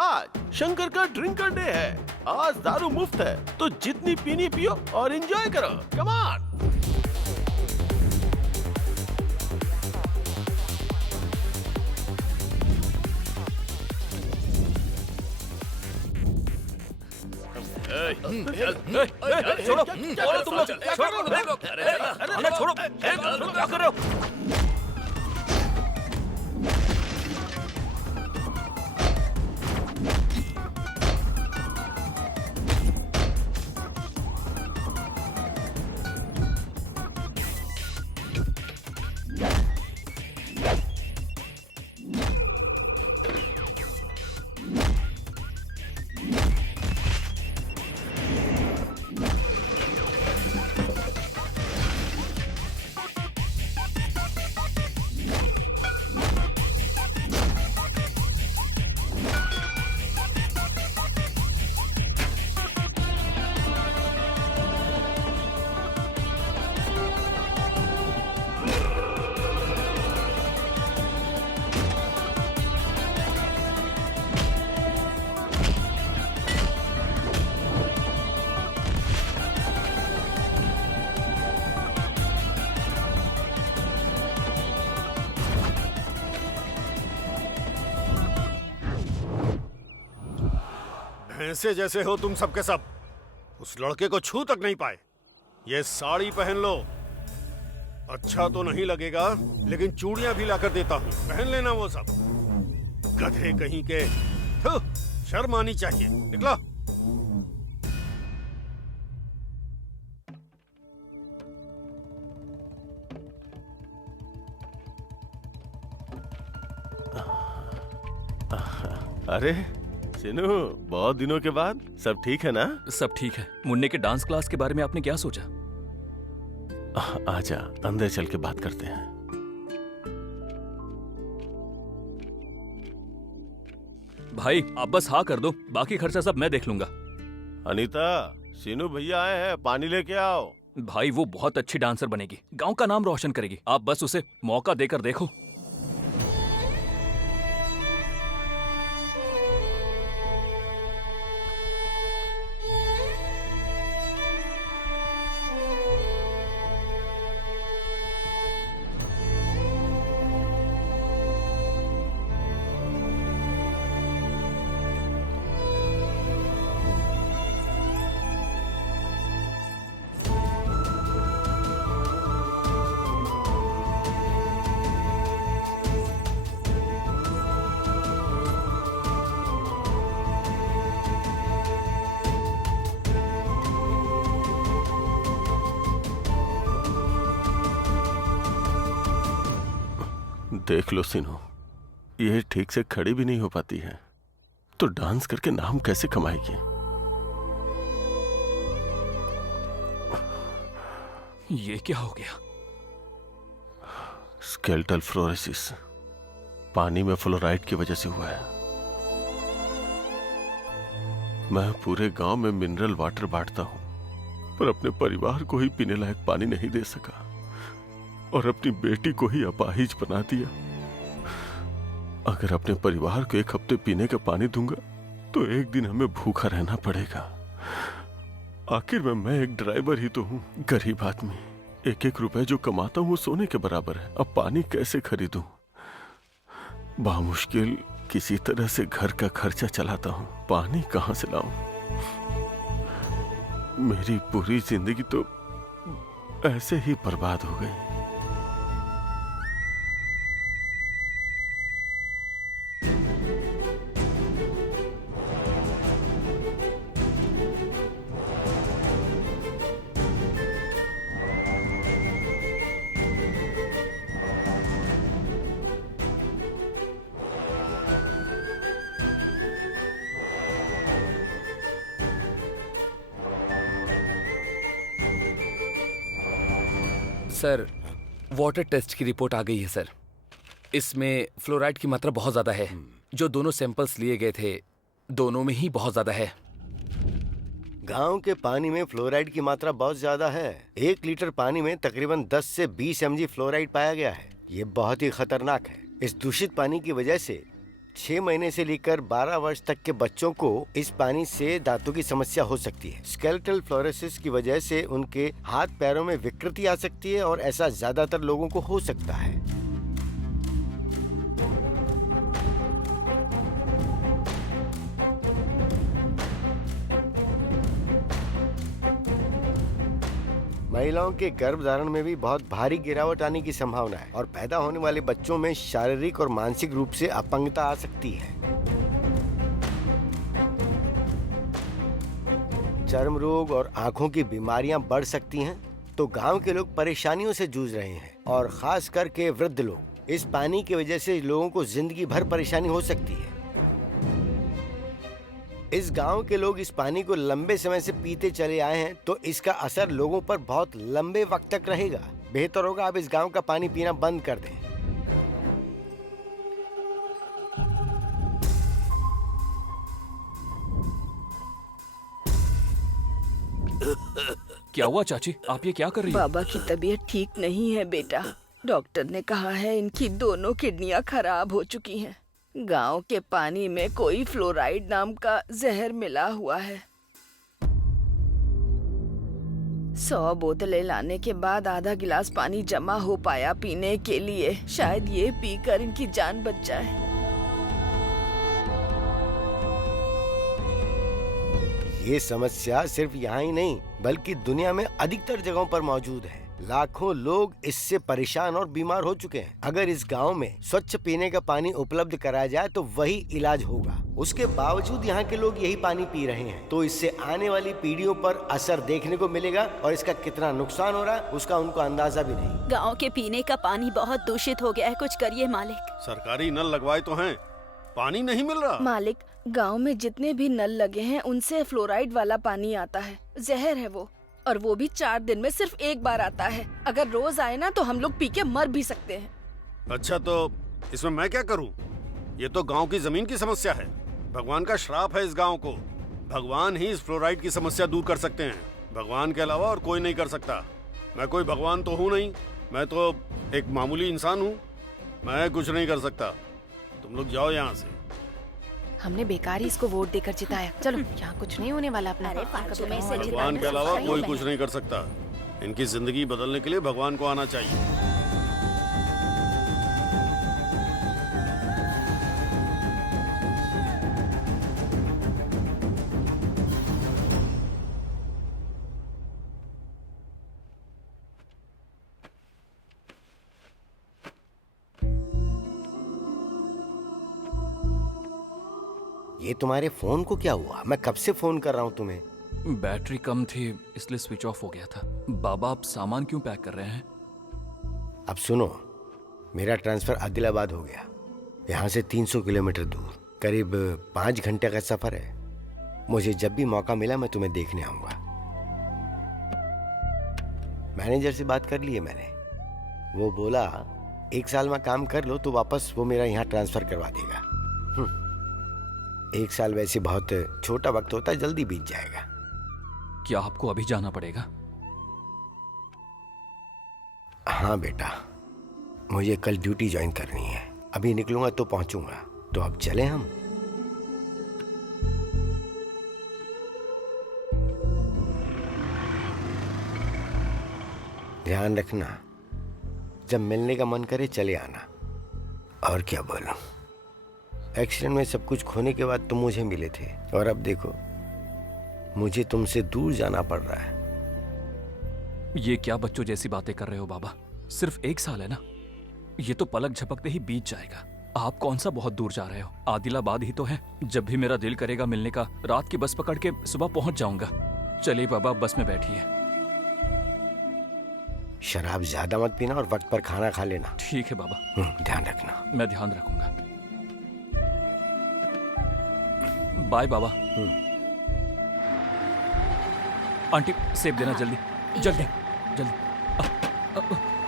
आज शंकर का ड्रिंकर डे है। आज दारू मुफ्त है, तो जितनी पीनी पियो और एंजॉय करो। Come on. छोड़ो, छोड़ो तुम लोग, छोड़ो, अरे छोड़ो, क्या कर रहे हो? भैंसे जैसे हो तुम सबके सब, उस लड़के को छू तक नहीं पाए। ये साड़ी पहन लो, अच्छा तो नहीं लगेगा लेकिन चूड़ियां भी लाकर देता हूँ, पहन लेना वो सब। गधे कहीं के, थू, शर्म आनी चाहिए। निकलो। अरे सिनू, बहुत दिनों के बाद। सब ठीक है ना? सब ठीक है। मुन्ने के डांस क्लास के बारे में आपने क्या सोचा? आजा, अंदर चल के बात करते हैं। भाई आप बस हाँ कर दो, बाकी खर्चा सब मैं देख लूंगा। अनीता, सिनू भैया आए हैं, पानी लेके आओ। भाई वो बहुत अच्छी डांसर बनेगी, गांव का नाम रोशन करेगी। आप बस उसे मौका देकर देखो। देख लो सिनो, ये ठीक से खड़ी भी नहीं हो पाती है, तो डांस करके नाम कैसे कमाएगी? ये क्या हो गया? स्केलेटल फ्लोरोसिस, पानी में फ्लोराइड की वजह से हुआ है। मैं पूरे गांव में मिनरल वाटर बांटता हूं, पर अपने परिवार को ही पीने लायक पानी नहीं दे सका और अपनी बेटी को ही अपाहिज बना दिया। अगर अपने परिवार को 1 हफ्ते पीने का पानी दूंगा तो एक दिन हमें भूखा रहना पड़ेगा। आखिर में मैं एक ड्राइवर ही तो हूं, गरीब आदमी। 1-1 रुपए जो कमाता हूं वो सोने के बराबर है। अब पानी कैसे खरीदूं? बामुश्किल किसी तरह से घर का खर्चा चलाता हूं, पानी कहां से लाऊं? मेरी पूरी जिंदगी तो ऐसे ही बर्बाद हो गई। सर, वाटर टेस्ट की रिपोर्ट आ गई है सर। इसमें फ्लोराइड की मात्रा बहुत ज्यादा है। जो दोनों सैंपल्स लिए गए थे, दोनों में ही बहुत ज्यादा है। गांव के पानी में फ्लोराइड की मात्रा बहुत ज्यादा है। 1 लीटर पानी में तकरीबन 10 से 20 mg फ्लोराइड पाया गया है। ये बहुत ही खतरनाक है। इस दूषित पानी की वजह से 6 महीने से लेकर 12 वर्ष तक के बच्चों को इस पानी से दांतों की समस्या हो सकती है। स्केलेटल फ्लोरोसिस की वजह से उनके हाथ पैरों में विकृति आ सकती है और ऐसा ज्यादातर लोगों को हो सकता है। महिलाओं के गर्भधारण में भी बहुत भारी गिरावट आने की संभावना है और पैदा होने वाले बच्चों में शारीरिक और मानसिक रूप से अपंगता आ सकती है। चर्म रोग और आंखों की बीमारियां बढ़ सकती हैं। तो गांव के लोग परेशानियों से जूझ रहे हैं और खास करके वृद्ध लोग। इस पानी की वजह से लोगों को जिंदगी भर परेशानी हो सकती है। इस गांव के लोग इस पानी को लंबे समय से पीते चले आए हैं, तो इसका असर लोगों पर बहुत लंबे वक्त तक रहेगा। बेहतर होगा आप इस गांव का पानी पीना बंद कर दें। क्या हुआ चाची? आप ये क्या कर रही हैं? बाबा की तबीयत ठीक नहीं है बेटा। डॉक्टर ने कहा है इनकी दोनों किडनियां खराब हो चुकी हैं। गांव के पानी में कोई फ्लोराइड नाम का जहर मिला हुआ है। 100 बोतलें लाने के बाद आधा गिलास पानी जमा हो पाया पीने के लिए। शायद ये पीकर इनकी जान बच जाए। ये समस्या सिर्फ यहाँ ही नहीं बल्कि दुनिया में अधिकतर जगहों पर मौजूद है। लाखों लोग इससे परेशान और बीमार हो चुके हैं। अगर इस गांव में स्वच्छ पीने का पानी उपलब्ध कराया जाए तो वही इलाज होगा। उसके बावजूद यहाँ के लोग यही पानी पी रहे हैं। तो इससे आने वाली पीढ़ियों पर असर देखने को मिलेगा और इसका कितना नुकसान हो रहा है उसका उनको अंदाजा भी नहीं। गाँव के पीने का पानी बहुत दूषित हो गया है। कुछ करिए मालिक। सरकारी नल लगवाए तो हैं, पानी नहीं मिल रहा। मालिक, गांव में जितने भी नल लगे हैं उनसे फ्लोराइड वाला पानी आता है। जहर है वो, और वो भी 4 दिन में सिर्फ 1 बार आता है। अगर रोज आए ना तो हम लोग पी के मर भी सकते हैं। अच्छा, तो इसमें मैं क्या करूं? ये तो गांव की जमीन की समस्या है। भगवान का श्राप है इस गांव को। भगवान ही इस फ्लोराइड की समस्या दूर कर सकते हैं। भगवान के अलावा और कोई नहीं कर सकता। मैं कोई भगवान तो हूँ नहीं, मैं तो एक मामूली इंसान हूँ। मैं कुछ नहीं कर सकता। तुम लोग जाओ यहाँ से। हमने बेकार ही इसको वोट देकर जिताया। चलो, यहाँ कुछ नहीं होने वाला अपना। भगवान के अलावा कोई कुछ नहीं कर सकता। इनकी जिंदगी बदलने के लिए भगवान को आना चाहिए। ये तुम्हारे फोन को क्या हुआ? मैं कब से फोन कर रहा हूँ तुम्हें। बैटरी कम थी इसलिए स्विच ऑफ हो गया था। बाबा, आप सामान क्यों पैक कर रहे हैं? अब सुनो, मेरा ट्रांसफ़र आदिलाबाद हो गया। यहाँ से 300 किलोमीटर दूर, करीब 5 घंटे का सफ़र है। मुझे जब भी मौका मिला मैं तुम्हें देखने आऊँगा। मैनेजर से बात कर ली है मैंने। वो बोला 1 साल में काम कर लो तो वापस वो मेरा यहाँ ट्रांसफ़र करवा देगा। 1 साल वैसे बहुत छोटा वक्त होता है, जल्दी बीत जाएगा। क्या आपको अभी जाना पड़ेगा? हाँ बेटा, मुझे कल ड्यूटी ज्वाइन करनी है। अभी निकलूंगा तो पहुंचूंगा। तो अब चलें हम। ध्यान रखना, जब मिलने का मन करे चले आना। और क्या बोलूं, एक्सीडेंट में सब कुछ खोने के बाद तुम मुझे मिले थे और अब देखो मुझे तुमसे दूर जाना पड़ रहा है। ये क्या बच्चों जैसी बातें कर रहे हो बाबा? सिर्फ 1 साल है ना, ये तो पलक झपकते ही बीत जाएगा। आप कौन सा बहुत दूर जा रहे हो? आदिलाबाद ही तो है। जब भी मेरा दिल करेगा मिलने का, रात की बस पकड़ के सुबह पहुंच जाऊंगा। चलिए बाबा, बस में बैठिए। शराब ज्यादा मत पीना और वक्त पर खाना खा लेना। ठीक है बाबा। ध्यान रखना। मैं ध्यान रखूंगा। बाय बाबा। आंटी सेब देना जल्दी जल्दी जल्दी।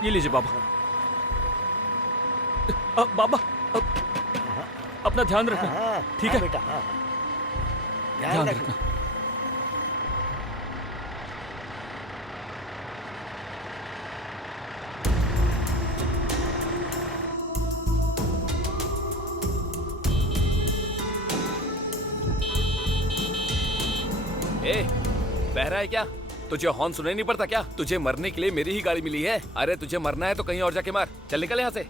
ये लीजिए बाबा। बाबा अपना ध्यान रखना, ठीक है बेटा? ध्यान रखना। बहरा है क्या? तुझे हॉर्न सुनाई नहीं पड़ता क्या? तुझे मरने के लिए मेरी ही गाड़ी मिली है। अरे तुझे मरना है तो कहीं और जाके मार। चल निकल यहाँ से।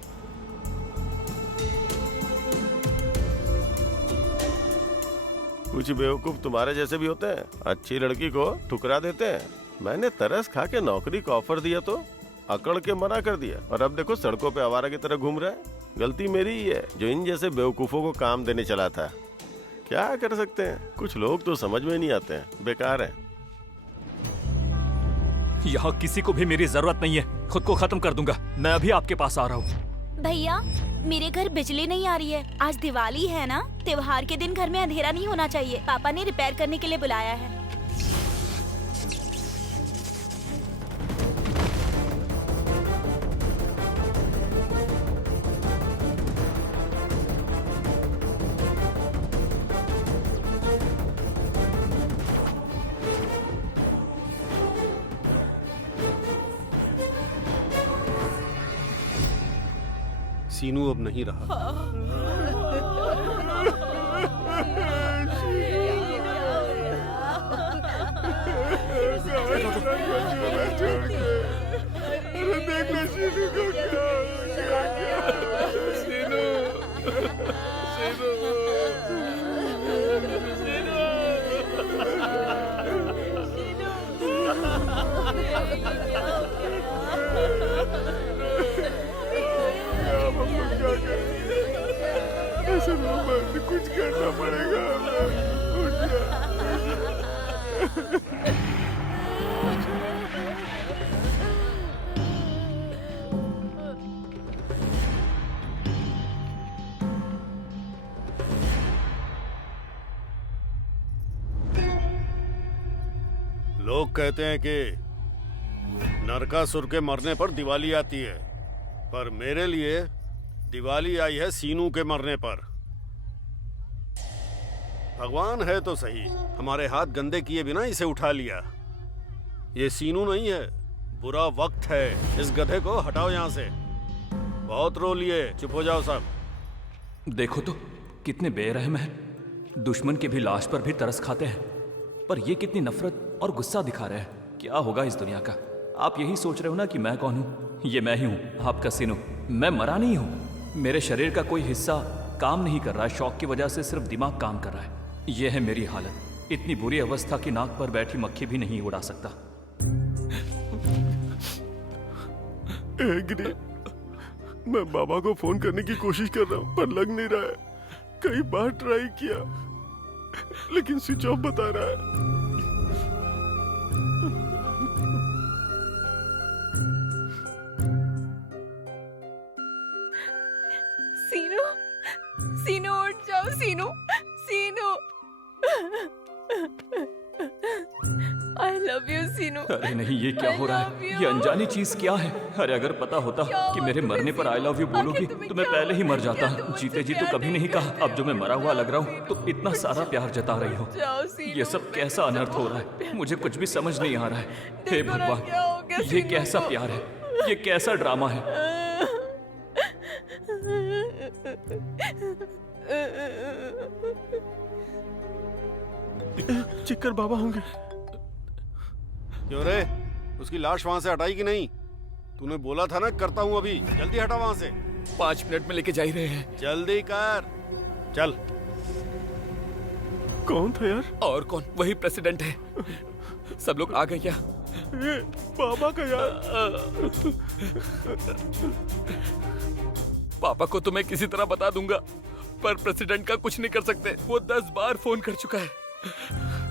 कुछ बेवकूफ तुम्हारे जैसे भी होते हैं, अच्छी लड़की को ठुकरा देते हैं। मैंने तरस खा के नौकरी का ऑफर दिया तो अकड़ के मना कर दिया, और अब देखो सड़कों पे आवारा की तरह घूम रहा है। गलती मेरी ही है जो इन जैसे बेवकूफों को काम देने चला था। क्या कर सकते हैं, कुछ लोग तो समझ में नहीं आते हैं, बेकार है। यहाँ किसी को भी मेरी जरूरत नहीं है। खुद को खत्म कर दूंगा। मैं अभी आपके पास आ रहा हूँ। भैया, मेरे घर बिजली नहीं आ रही है। आज दिवाली है ना, त्योहार के दिन घर में अंधेरा नहीं होना चाहिए। पापा ने रिपेयर करने के लिए बुलाया है। सीनू अब नहीं रहा। देखना सीनू को कुछ करना पड़ेगा। लोग कहते हैं कि नरकासुर के मरने पर दिवाली आती है, पर मेरे लिए दिवाली आई है सीनू के मरने पर। भगवान है तो सही, हमारे हाथ गंदे किए बिना इसे उठा लिया। ये सीनू नहीं है, बुरा वक्त है। इस गधे को हटाओ यहाँ से। बहुत रो लिए, चुप हो जाओ सब। देखो तो कितने बेरहम हैं। दुश्मन की भी लाश पर भी तरस खाते हैं, पर ये कितनी नफरत और गुस्सा दिखा रहे हैं। क्या होगा इस दुनिया का? आप यही सोच रहे हो ना कि मैं कौन हूँ? ये मैं ही हूँ, आपका सीनू। मैं मरा नहीं हूँ। मेरे शरीर का कोई हिस्सा काम नहीं कर रहा है। शौक की वजह से सिर्फ दिमाग काम कर रहा है। यह है मेरी हालत। इतनी बुरी अवस्था की नाक पर बैठी मक्खी भी नहीं उड़ा सकता। गिरी, मैं बाबा को फोन करने की कोशिश कर रहा हूँ पर लग नहीं रहा है। कई बार ट्राई किया लेकिन स्विच ऑफ बता रहा है। सीनू उठ जाओ, सीनू, सीनू। आई लव यू सीनू। अरे नहीं, ये क्या हो रहा है? ये अनजानी चीज क्या है? अरे अगर पता होता कि मेरे मरने पर आई लव यू बोलोगी तो मैं पहले ही मर जाता। जीते जी तो कभी नहीं कहा, अब जो मैं मरा हुआ लग रहा हूँ तो इतना सारा प्यार जता रही हो। ये सब कैसा अनर्थ हो रहा है? मुझे कुछ भी समझ नहीं आ रहा है। हे भगवान, ये कैसा प्यार है? ये कैसा ड्रामा है? चिक्कर बाबा होंगे। क्यों रे, उसकी लाश वहां से हटाई कि नहीं? तूने बोला था ना करता हूँ अभी, जल्दी हटा वहां से। 5 मिनट में लेके जा ही रहे हैं। जल्दी कर, चल। कौन था यार? और कौन, वही प्रेसिडेंट है। सब लोग आ गए क्या? बाबा का यार। पापा को तो मैं किसी तरह बता दूंगा, पर प्रेसिडेंट का कुछ नहीं कर सकते। वो 10 बार फोन कर चुका है।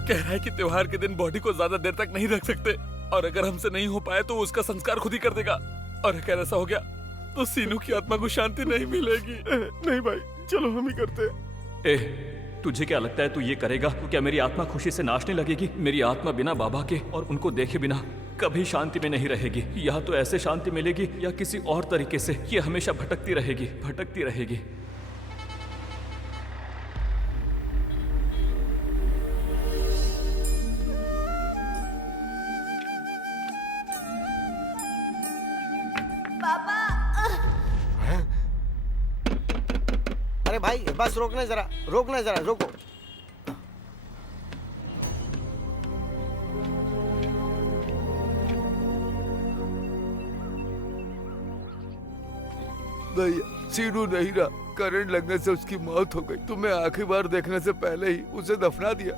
कह रहा है कि त्योहार के दिन बॉडी को ज्यादा देर तक नहीं रख सकते, और अगर हमसे नहीं हो पाए तो उसका संस्कार खुद ही कर देगा। और अगर ऐसा हो गया तो सीनू की आत्मा को शांति नहीं मिलेगी। नहीं भाई, चलो हम ही करते। ए, तुझे क्या लगता है तू ये करेगा तो क्या मेरी आत्मा खुशी से नाचने लगेगी? मेरी आत्मा बिना बाबा के और उनको देखे बिना कभी शांति में नहीं रहेगी। या तो ऐसे शांति मिलेगी या किसी और तरीके से ये हमेशा भटकती रहेगी, भटकती रहेगी। अरे भाई बस रोकना जरा, रोकना जरा, रोको। भैया, सीनू नहीं रहा। करंट लगने से उसकी मौत हो गई। तुम्हें आखिरी बार देखने से पहले ही उसे दफना दिया।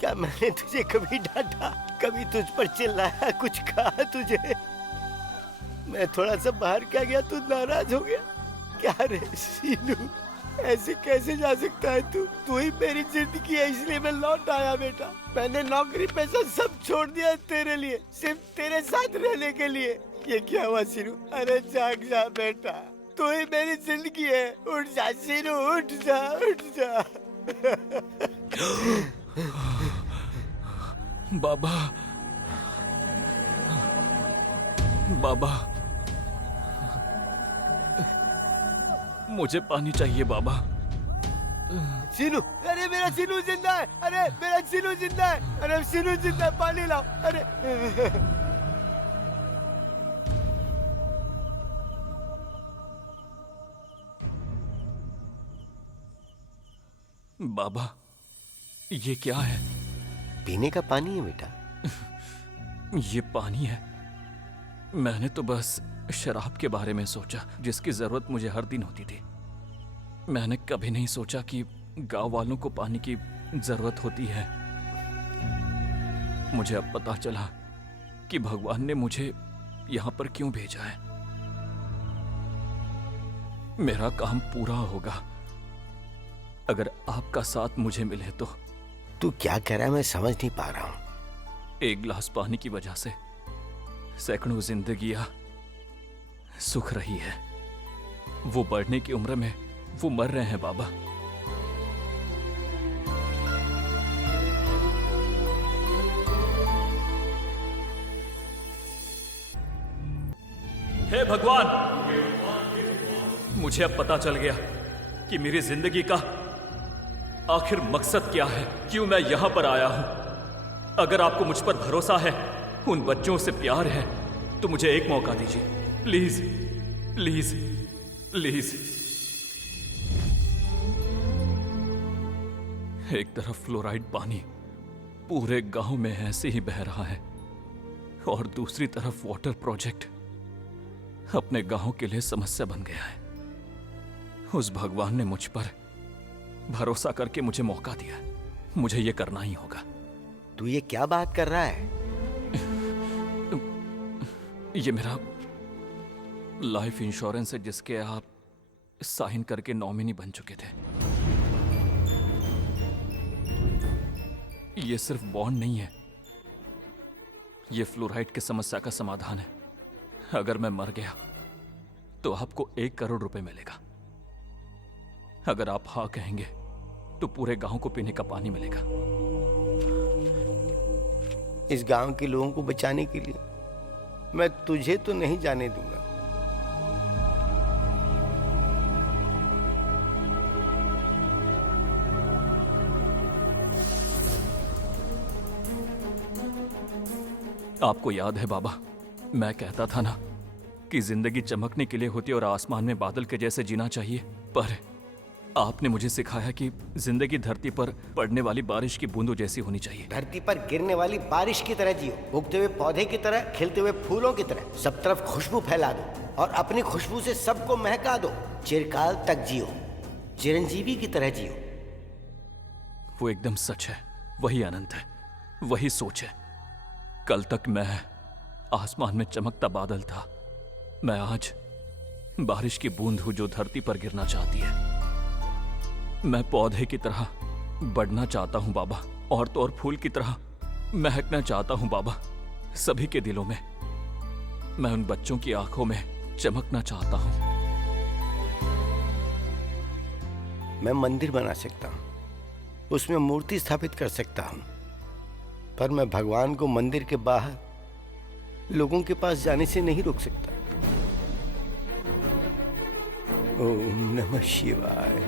क्या मैंने तुझे कभी डांटा, कभी तुझ पर चिल्लाया, कुछ कहा तुझे? मैं थोड़ा सा बाहर क्या गया तू नाराज हो गया? क्या रे सीनू, ऐसे कैसे जा सकता है तू? तू ही मेरी जिंदगी है, इसलिए मैं लौट आया बेटा। मैंने नौकरी पैसा सब छोड़ दिया तेरे लिए, सिर्फ तेरे साथ रहने के लिए। ये क्या हुआ सीनू? अरे जाग जा बेटा, तू ही मेरी जिंदगी है। उठ जा सीनू, उठ जा, उठ जा। बाबा, बाबा, मुझे पानी चाहिए बाबा। सीनू, अरे मेरा सीनू जिंदा है, अरे मेरा सीनू जिंदा है, अरे सीनू जिंदा है, पानी लाओ। अरे बाबा, ये क्या है? पीने का पानी है बेटा। ये पानी है? मैंने तो बस शराब के बारे में सोचा, जिसकी जरूरत मुझे हर दिन होती थी। मैंने कभी नहीं सोचा कि गांव वालों को पानी की जरूरत होती है। मुझे अब पता चला कि भगवान ने मुझे यहां पर क्यों भेजा है। मेरा काम पूरा होगा अगर आपका साथ मुझे मिले तो। तू क्या कह रहा है मैं समझ नहीं पा रहा हूं। एक गिलास पानी की वजह से सैकड़ों जिंदगियां सुख रही है। वो बढ़ने की उम्र में वो मर रहे हैं बाबा। हे भगवान, मुझे अब पता चल गया कि मेरी जिंदगी का आखिर मकसद क्या है, क्यों मैं यहां पर आया हूं। अगर आपको मुझ पर भरोसा है, उन बच्चों से प्यार है, तो मुझे एक मौका दीजिए, प्लीज प्लीज प्लीज। एक तरफ फ्लोराइड पानी पूरे गांव में ऐसे ही बह रहा है और दूसरी तरफ वाटर प्रोजेक्ट अपने गांव के लिए समस्या बन गया है। उस भगवान ने मुझ पर भरोसा करके मुझे मौका दिया, मुझे ये करना ही होगा। तू ये क्या बात कर रहा है? ये मेरा लाइफ इंश्योरेंस है जिसके आप साइन करके नॉमिनी बन चुके थे। ये सिर्फ बॉन्ड नहीं है, ये फ्लोराइड की समस्या का समाधान है। अगर मैं मर गया तो आपको 1 करोड़ रुपए मिलेगा। अगर आप हाँ कहेंगे तो पूरे गांव को पीने का पानी मिलेगा। इस गांव के लोगों को बचाने के लिए मैं तुझे तो नहीं जाने दूंगा। आपको याद है बाबा, मैं कहता था ना कि जिंदगी चमकने के लिए होती है और आसमान में बादल के जैसे जीना चाहिए, पर आपने मुझे सिखाया कि जिंदगी धरती पर पड़ने वाली बारिश की बूंदों जैसी होनी चाहिए। धरती पर गिरने वाली बारिश की तरह जियो, उगते हुए पौधे की तरह, खिलते हुए फूलों की तरह। सब तरफ खुशबू फैला दो और अपनी खुशबू से सबको महका दो। चिरकाल तक जियो, चिरंजीवी की तरह जियो। वो एकदम सच है, वही अनंत है, वही सोच है। कल तक मैं आसमान में चमकता बादल था, मैं आज बारिश की बूंद हूं जो धरती पर गिरना चाहती है। मैं पौधे की तरह बढ़ना चाहता हूं बाबा, और तो और फूल की तरह महकना चाहता हूं बाबा, सभी के दिलों में। मैं उन बच्चों की आंखों में चमकना चाहता हूं। मैं मंदिर बना सकता हूं, उसमें मूर्ति स्थापित कर सकता हूं, पर मैं भगवान को मंदिर के बाहर लोगों के पास जाने से नहीं रोक सकता। ओम नमः शिवाय,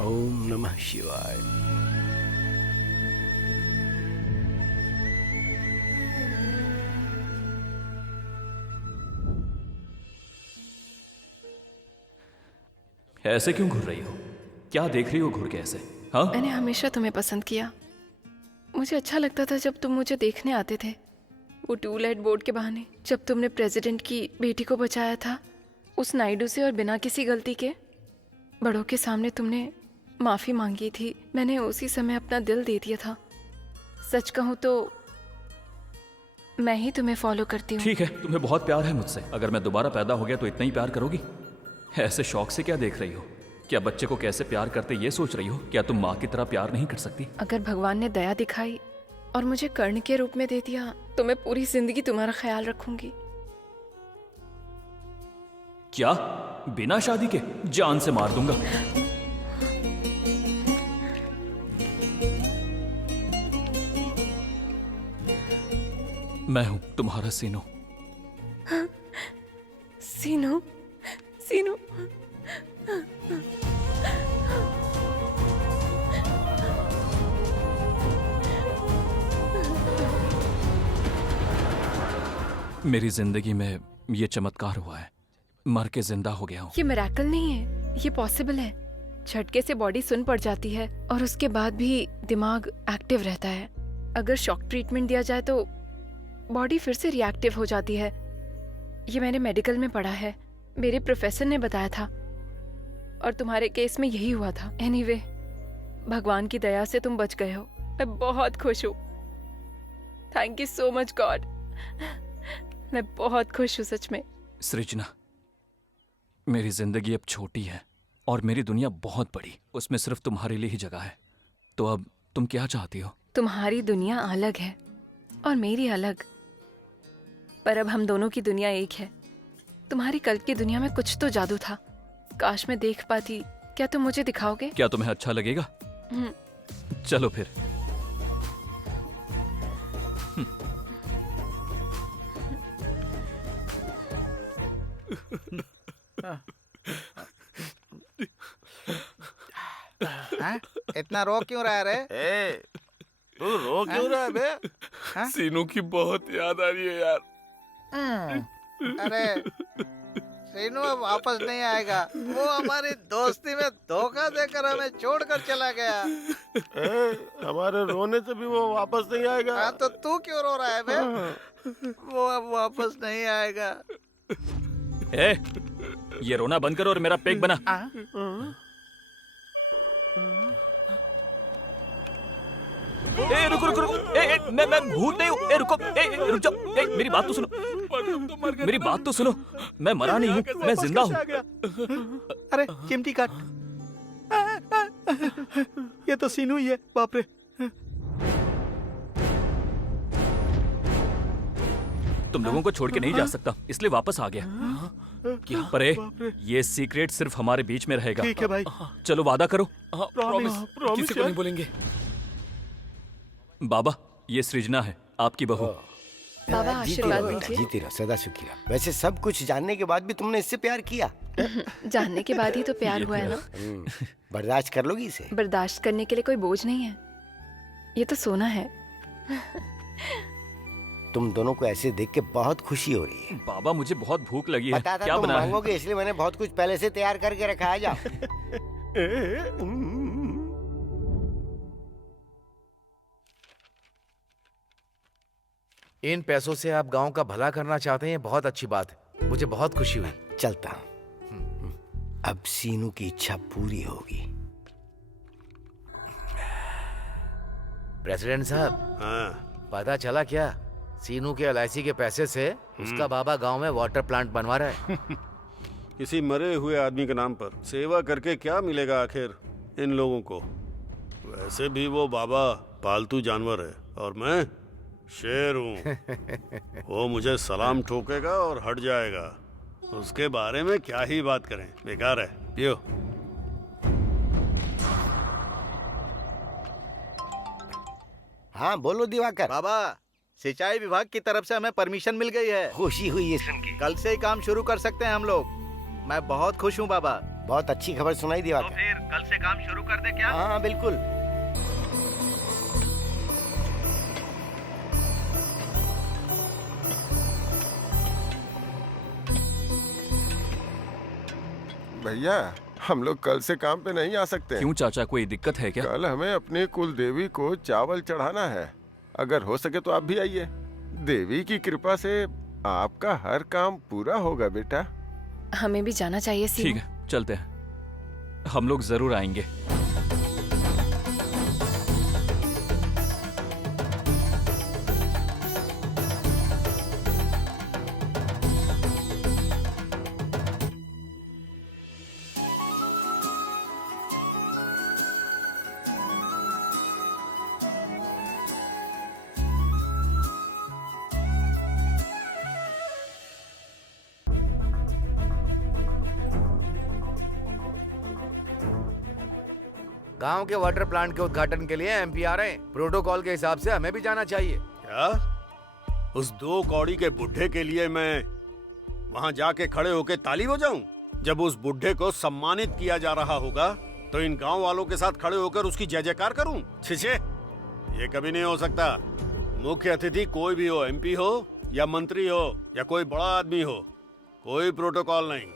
ओम नमः शिवाय। ऐसे क्यों घूर रही हो? क्या देख रही हो घूर के ऐसे? हाँ, मैंने हमेशा तुम्हें पसंद किया। मुझे अच्छा लगता था जब तुम मुझे देखने आते थे, वो टूलेट बोर्ड के बहाने। जब तुमने प्रेसिडेंट की बेटी को बचाया था उस नायडू से, और बिना किसी गलती के बड़ों के सामने तुमने माफ़ी मांगी थी, मैंने उसी समय अपना दिल दे दिया था। सच कहूँ तो मैं ही तुम्हें फॉलो करती हूँ। ठीक है, तुम्हें बहुत प्यार है मुझसे। अगर मैं दोबारा पैदा हो गया तो इतना ही प्यार करोगी? ऐसे शौक से क्या देख रही हो? क्या बच्चे को कैसे प्यार करते ये सोच रही हो? क्या तुम माँ की तरह प्यार नहीं कर सकती? अगर भगवान ने दया दिखाई और मुझे कर्ण के रूप में दे दिया तो मैं पूरी जिंदगी तुम्हारा ख्याल रखूंगी। क्या? बिना शादी के? जान से मार दूंगा। मैं हूं तुम्हारा सीनू। सीनू, सीनू। मेरी जिंदगी में ये चमत्कार हुआ है, मर के जिंदा हो गया हूँ। ये मिरेकल नहीं है, ये पॉसिबल है। झटके से बॉडी सुन पड़ जाती है और उसके बाद भी दिमाग एक्टिव रहता है। अगर शॉक ट्रीटमेंट दिया जाए तो बॉडी फिर से रिएक्टिव हो जाती है। ये मैंने मेडिकल में पढ़ा है, मेरे प्रोफेसर ने बताया था, और तुम्हारे केस में यही हुआ था। एनीवे, भगवान की दया से तुम बच गए हो। मैं बहुत खुश हूँ। Thank you so much God. मैं बहुत खुश हूँ सच में। सृजना, मेरी जिंदगी अब छोटी है और मेरी दुनिया बहुत बड़ी, उसमें सिर्फ तुम्हारे लिए ही जगह है। तो अब तुम क्या चाहती हो? तुम्हारी दुनिया अलग है और मेरी अलग, पर अब हम दोनों की दुनिया एक है। तुम्हारी कल की दुनिया में कुछ तो जादू था, काश मैं देख पाती। क्या तुम मुझे दिखाओगे? क्या तुम्हें अच्छा लगेगा? चलो फिर। इतना रो क्यों रहा रे? ए, तू रो क्यों रहा है बे? सीनू की बहुत याद आ रही है यार। अरे सीनू अब वापस नहीं आएगा। वो हमारी दोस्ती में धोखा देकर हमें छोड़कर चला गया। हमारे रोने से भी वो वापस नहीं आएगा। हाँ तो तू क्यों रो रहा है बे? वो अब वापस नहीं आएगा। ए, ये रोना बंद करो और मेरा पेक बना। ए, रुको रुको रुको। मैं भूत नहीं हूँ। रुको, रुक जाओ। मेरी बात तो सुनो। मेरी बात तो सुनो। मैं मरा नहीं हूँ, मैं जिंदा हूँ। अरे चिमटी काट। ये तो सीनू ही है। बाप रे। तुम लोगों को छोड़ के नहीं जा सकता, इसलिए वापस आ गया। क्या? पर ये सीक्रेट सिर्फ हमारे बीच में रहेगा। ठीक है भाई। चलो वादा करो। प्रॉमिस, किसी को नहीं बोलेंगे। बाबा, ये सृजना है, आपकी बहू। बाबा आशीर्वाद दीजिए। जीती रहो, सदा सुखी रहो। वैसे सब कुछ जानने के बाद भी तुमने इससे प्यार किया। जानने के बाद ही तो प्यार हुआ है ना। बर्दाश्त कर लोगी इसे? बर्दाश्त करने के लिए कोई बोझ नहीं है, ये तो सोना है। तुम दोनों को ऐसे देख के बहुत खुशी हो रही है। बाबा, मुझे बहुत भूख लगी है। पता था क्या तुम बनाया है? मांगोगे, इसलिए मैंने बहुत कुछ पहले से तैयार करके रखा है। जाओ। इन पैसों से आप गांव का भला करना चाहते हैं, बहुत अच्छी बात है। मुझे बहुत खुशी हुई। चलता हूँ। अब सीनू की इच्छा पूरी होगी। प्रेसिडेंट साहब, पता चला क्या? सीनू के LIC के पैसे से उसका बाबा गांव में वाटर प्लांट बनवा रहा है। किसी मरे हुए आदमी के नाम पर सेवा करके क्या मिलेगा आखिर इन लोगों को? वैसे भी वो बाबा पालतू जानवर है और मैं शेर हूँ। वो मुझे सलाम ठोकेगा और हट जाएगा। उसके बारे में क्या ही बात करें, बेकार है। पियो। हाँ बोलो दिवाकर। बाबा, सिंचाई विभाग की तरफ से हमें परमिशन मिल गई है। खुशी हुई है सुन के। कल से ही काम शुरू कर सकते हैं हम लोग। मैं बहुत खुश हूँ बाबा। बहुत अच्छी खबर सुनाई दिवाकर। तो फिर कल से काम शुरू कर दे क्या? हाँ बिल्कुल। भैया, हम लोग कल से काम पे नहीं आ सकते। क्यों चाचा, कोई दिक्कत है क्या? कल हमें अपनी कुल देवी को चावल चढ़ाना है। अगर हो सके तो आप भी आइए। देवी की कृपा से आपका हर काम पूरा होगा बेटा। हमें भी जाना चाहिए। ठीक है, चलते हैं। हम लोग जरूर आएंगे। गांव के वाटर प्लांट के उद्घाटन के लिए MP आ रहे हैं। प्रोटोकॉल के हिसाब से हमें भी जाना चाहिए। क्या? उस 2 कौड़ी के बुढ़े के लिए मैं वहां जाके खड़े होके ताली बजाऊं? जब उस बुढ़े को सम्मानित किया जा रहा होगा तो इन गांव वालों के साथ खड़े होकर उसकी जय जयकार करूं? छिछे, ये कभी नहीं हो सकता। मुख्य अतिथि कोई भी हो, MP हो या मंत्री हो या कोई बड़ा आदमी हो, कोई प्रोटोकॉल नहीं।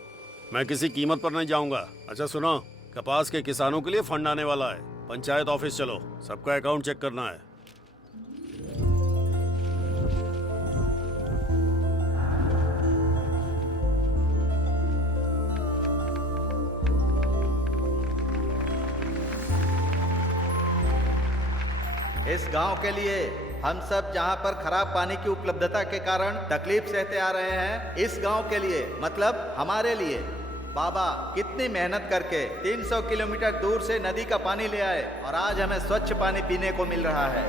मैं किसी कीमत पर नहीं जाऊंगा। अच्छा सुनो, कपास के किसानों के लिए फंड आने वाला है। पंचायत ऑफिस चलो, सबका अकाउंट चेक करना है। इस गांव के लिए हम सब जहां पर खराब पानी की उपलब्धता के कारण तकलीफ सहते आ रहे हैं, इस गांव के लिए मतलब हमारे लिए बाबा कितनी मेहनत करके 300 किलोमीटर दूर से नदी का पानी ले आए और आज हमें स्वच्छ पानी पीने को मिल रहा है।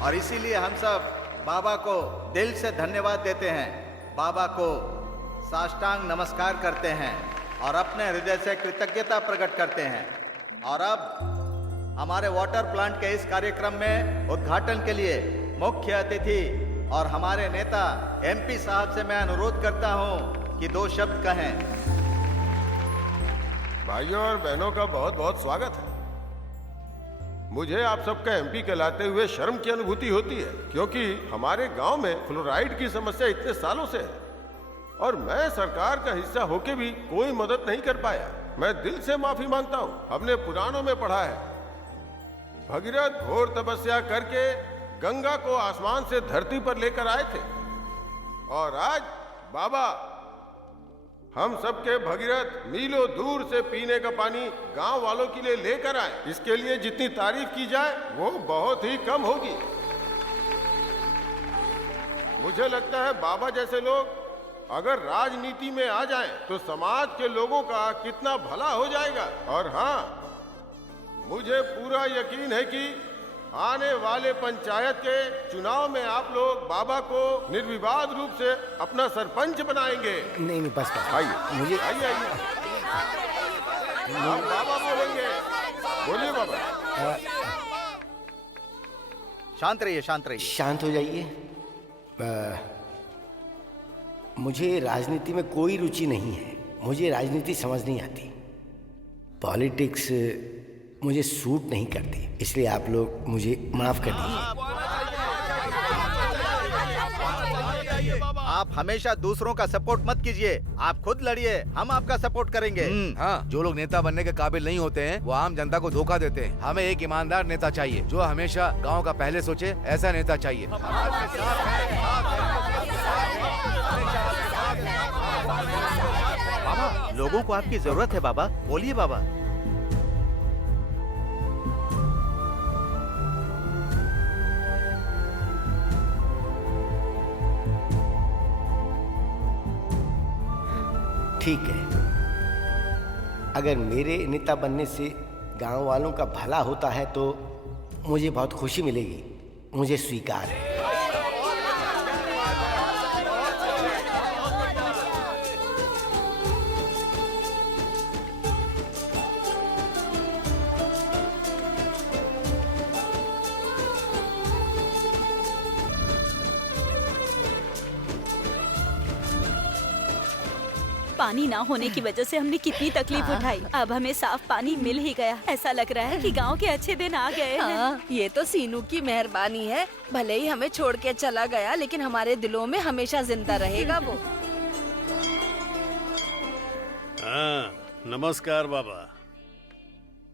और इसीलिए हम सब बाबा को दिल से धन्यवाद देते हैं, बाबा को साष्टांग नमस्कार करते हैं और अपने हृदय से कृतज्ञता प्रकट करते हैं। और अब हमारे वाटर प्लांट के इस कार्यक्रम में उद्घाटन के लिए मुख्य अतिथि और हमारे नेता MP साहब से मैं अनुरोध करता हूं कि 2 शब्द कहें। भाइयों और बहनों का बहुत बहुत स्वागत है। मुझे आप सबका एमपी कहलाते हुए शर्म की अनुभूति होती है, क्योंकि हमारे गांव में फ्लोराइड की समस्या इतने सालों से है और मैं सरकार का हिस्सा होके भी कोई मदद नहीं कर पाया। मैं दिल से माफी मांगता हूँ। हमने पुराणों में पढ़ा है, भगीरथ घोर तपस्या करके गंगा को आसमान से धरती पर लेकर आए थे और आज बाबा हम सबके भगीरथ मीलों दूर से पीने का पानी गांव वालों के लिए लेकर आए। इसके लिए जितनी तारीफ की जाए वो बहुत ही कम होगी। मुझे लगता है बाबा जैसे लोग अगर राजनीति में आ जाएं तो समाज के लोगों का कितना भला हो जाएगा। और हाँ, मुझे पूरा यकीन है कि आने वाले पंचायत के चुनाव में आप लोग बाबा को निर्विवाद रूप से अपना सरपंच बनाएंगे। नहीं बस आइए मुझे आइए आप बाबा बोलेंगे। बोलिए बाबा। शांत रहिए, शांत रहिए। शांत हो जाइए। मुझे राजनीति में कोई रुचि नहीं है। मुझे राजनीति समझ नहीं आती। पॉलिटिक्स मुझे सूट नहीं करती, इसलिए आप लोग मुझे माफ कर दीजिए। आप हमेशा दूसरों का सपोर्ट मत कीजिए, आप खुद लड़िए, हम आपका सपोर्ट करेंगे। हाँ, जो लोग नेता बनने के काबिल नहीं होते हैं वो आम जनता को धोखा देते हैं। हमें एक ईमानदार नेता चाहिए जो हमेशा गांव का पहले सोचे, ऐसा नेता चाहिए। बाबा, लोगों को आपकी जरूरत है बाबा, बोलिए बाबा। ठीक है, अगर मेरे नेता बनने से गांव वालों का भला होता है तो मुझे बहुत खुशी मिलेगी। मुझे स्वीकार है। पानी ना होने की वजह से हमने कितनी तकलीफ उठाई। अब हमें साफ पानी मिल ही गया। ऐसा लग रहा है कि गांव के अच्छे दिन आ गए हैं। हाँ, ये तो सीनू की मेहरबानी है। भले ही हमें छोड़ के चला गया, लेकिन हमारे दिलों में हमेशा जिंदा रहेगा वो। हाँ, नमस्कार बाबा।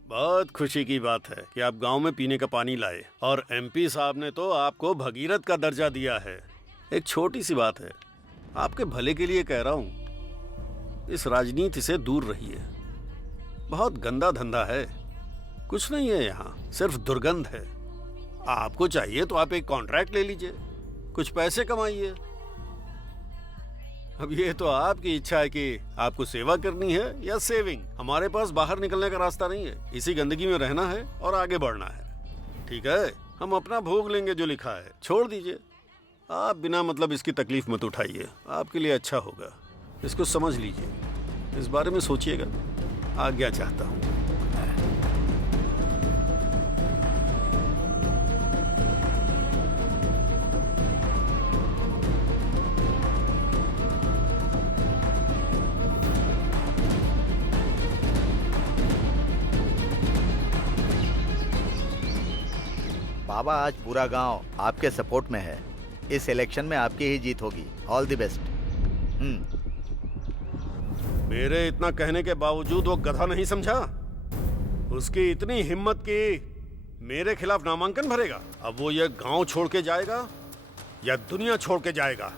बहुत खुशी की बात है कि आप गांव में पीने का पानी लाए और एमपी साहब ने तो आपको भगीरथ का दर्जा दिया है। एक छोटी सी बात है, आपके भले के लिए कह रहा हूँ, इस राजनीति से दूर रहिए। बहुत गंदा धंधा है, कुछ नहीं है यहाँ, सिर्फ दुर्गंध है। आपको चाहिए तो आप एक कॉन्ट्रैक्ट ले लीजिए, कुछ पैसे कमाइए। अब ये तो आपकी इच्छा है कि आपको सेवा करनी है या सेविंग। हमारे पास बाहर निकलने का रास्ता नहीं है, इसी गंदगी में रहना है और आगे बढ़ना है। ठीक है, हम अपना भोग लेंगे जो लिखा है, छोड़ दीजिए। आप बिना मतलब इसकी तकलीफ मत उठाइए, आपके लिए अच्छा होगा। इसको समझ लीजिए, इस बारे में सोचिएगा। आज्ञा चाहता हूँ। बाबा, आज पूरा गांव आपके सपोर्ट में है। इस इलेक्शन में आपकी ही जीत होगी। All the best. मेरे इतना कहने के बावजूद वो गधा नहीं समझा। उसकी इतनी हिम्मत कि मेरे खिलाफ नामांकन भरेगा। अब वो ये गांव छोड़ के जाएगा या दुनिया छोड़ के जाएगा,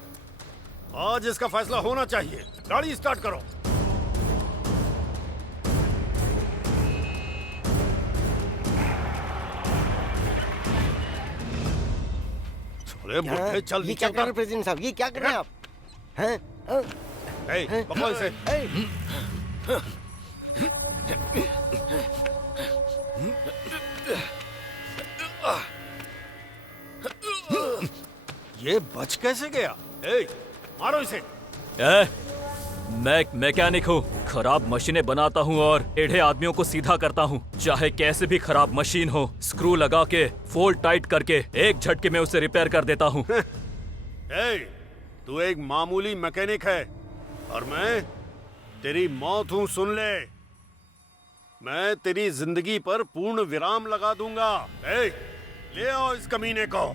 आज इसका फैसला होना चाहिए। गाड़ी स्टार्ट करो। चले बुढ़े, चल। ये क्या कर रहे हैं प्रेसिडेंट साहब? ये क्या कर रहे हैं आप? हैं? पकड़ो इसे। ये बच कैसे गया? मारो इसे। मैं एक मैकेनिक हूँ, खराब मशीनें बनाता हूँ और टेढ़े आदमियों को सीधा करता हूँ। चाहे कैसे भी खराब मशीन हो, स्क्रू लगा के फोल्ड टाइट करके एक झटके में उसे रिपेयर कर देता हूँ। तू एक मामूली मैकेनिक है और मैं तेरी मौत हूँ, सुन ले। मैं तेरी जिंदगी पर पूर्ण विराम लगा दूंगा। ए, ले आओ इस कमीने को।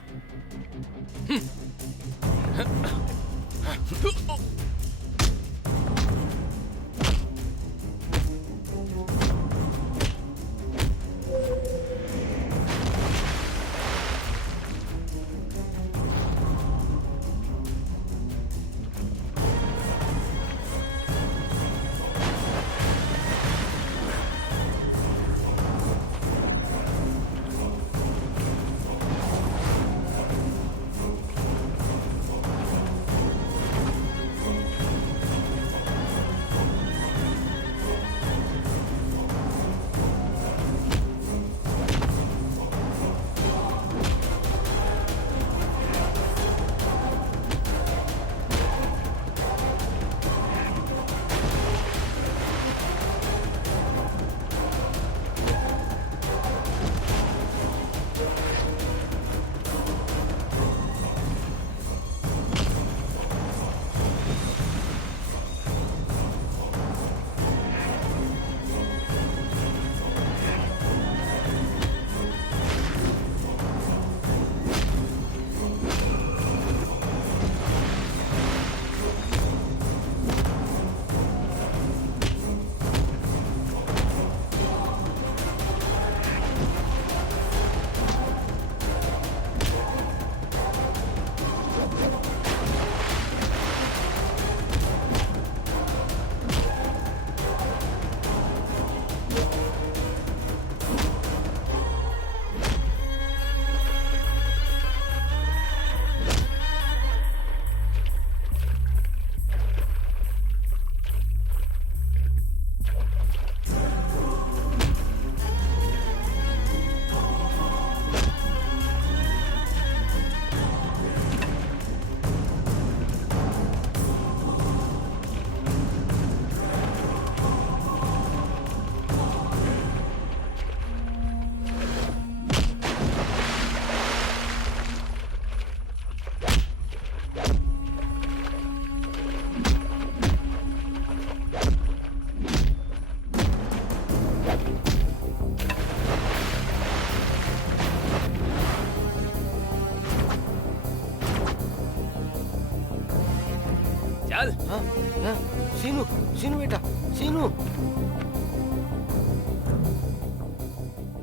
चल। हाँ, हाँ, सीनू, सीनू बेटा, सीनू।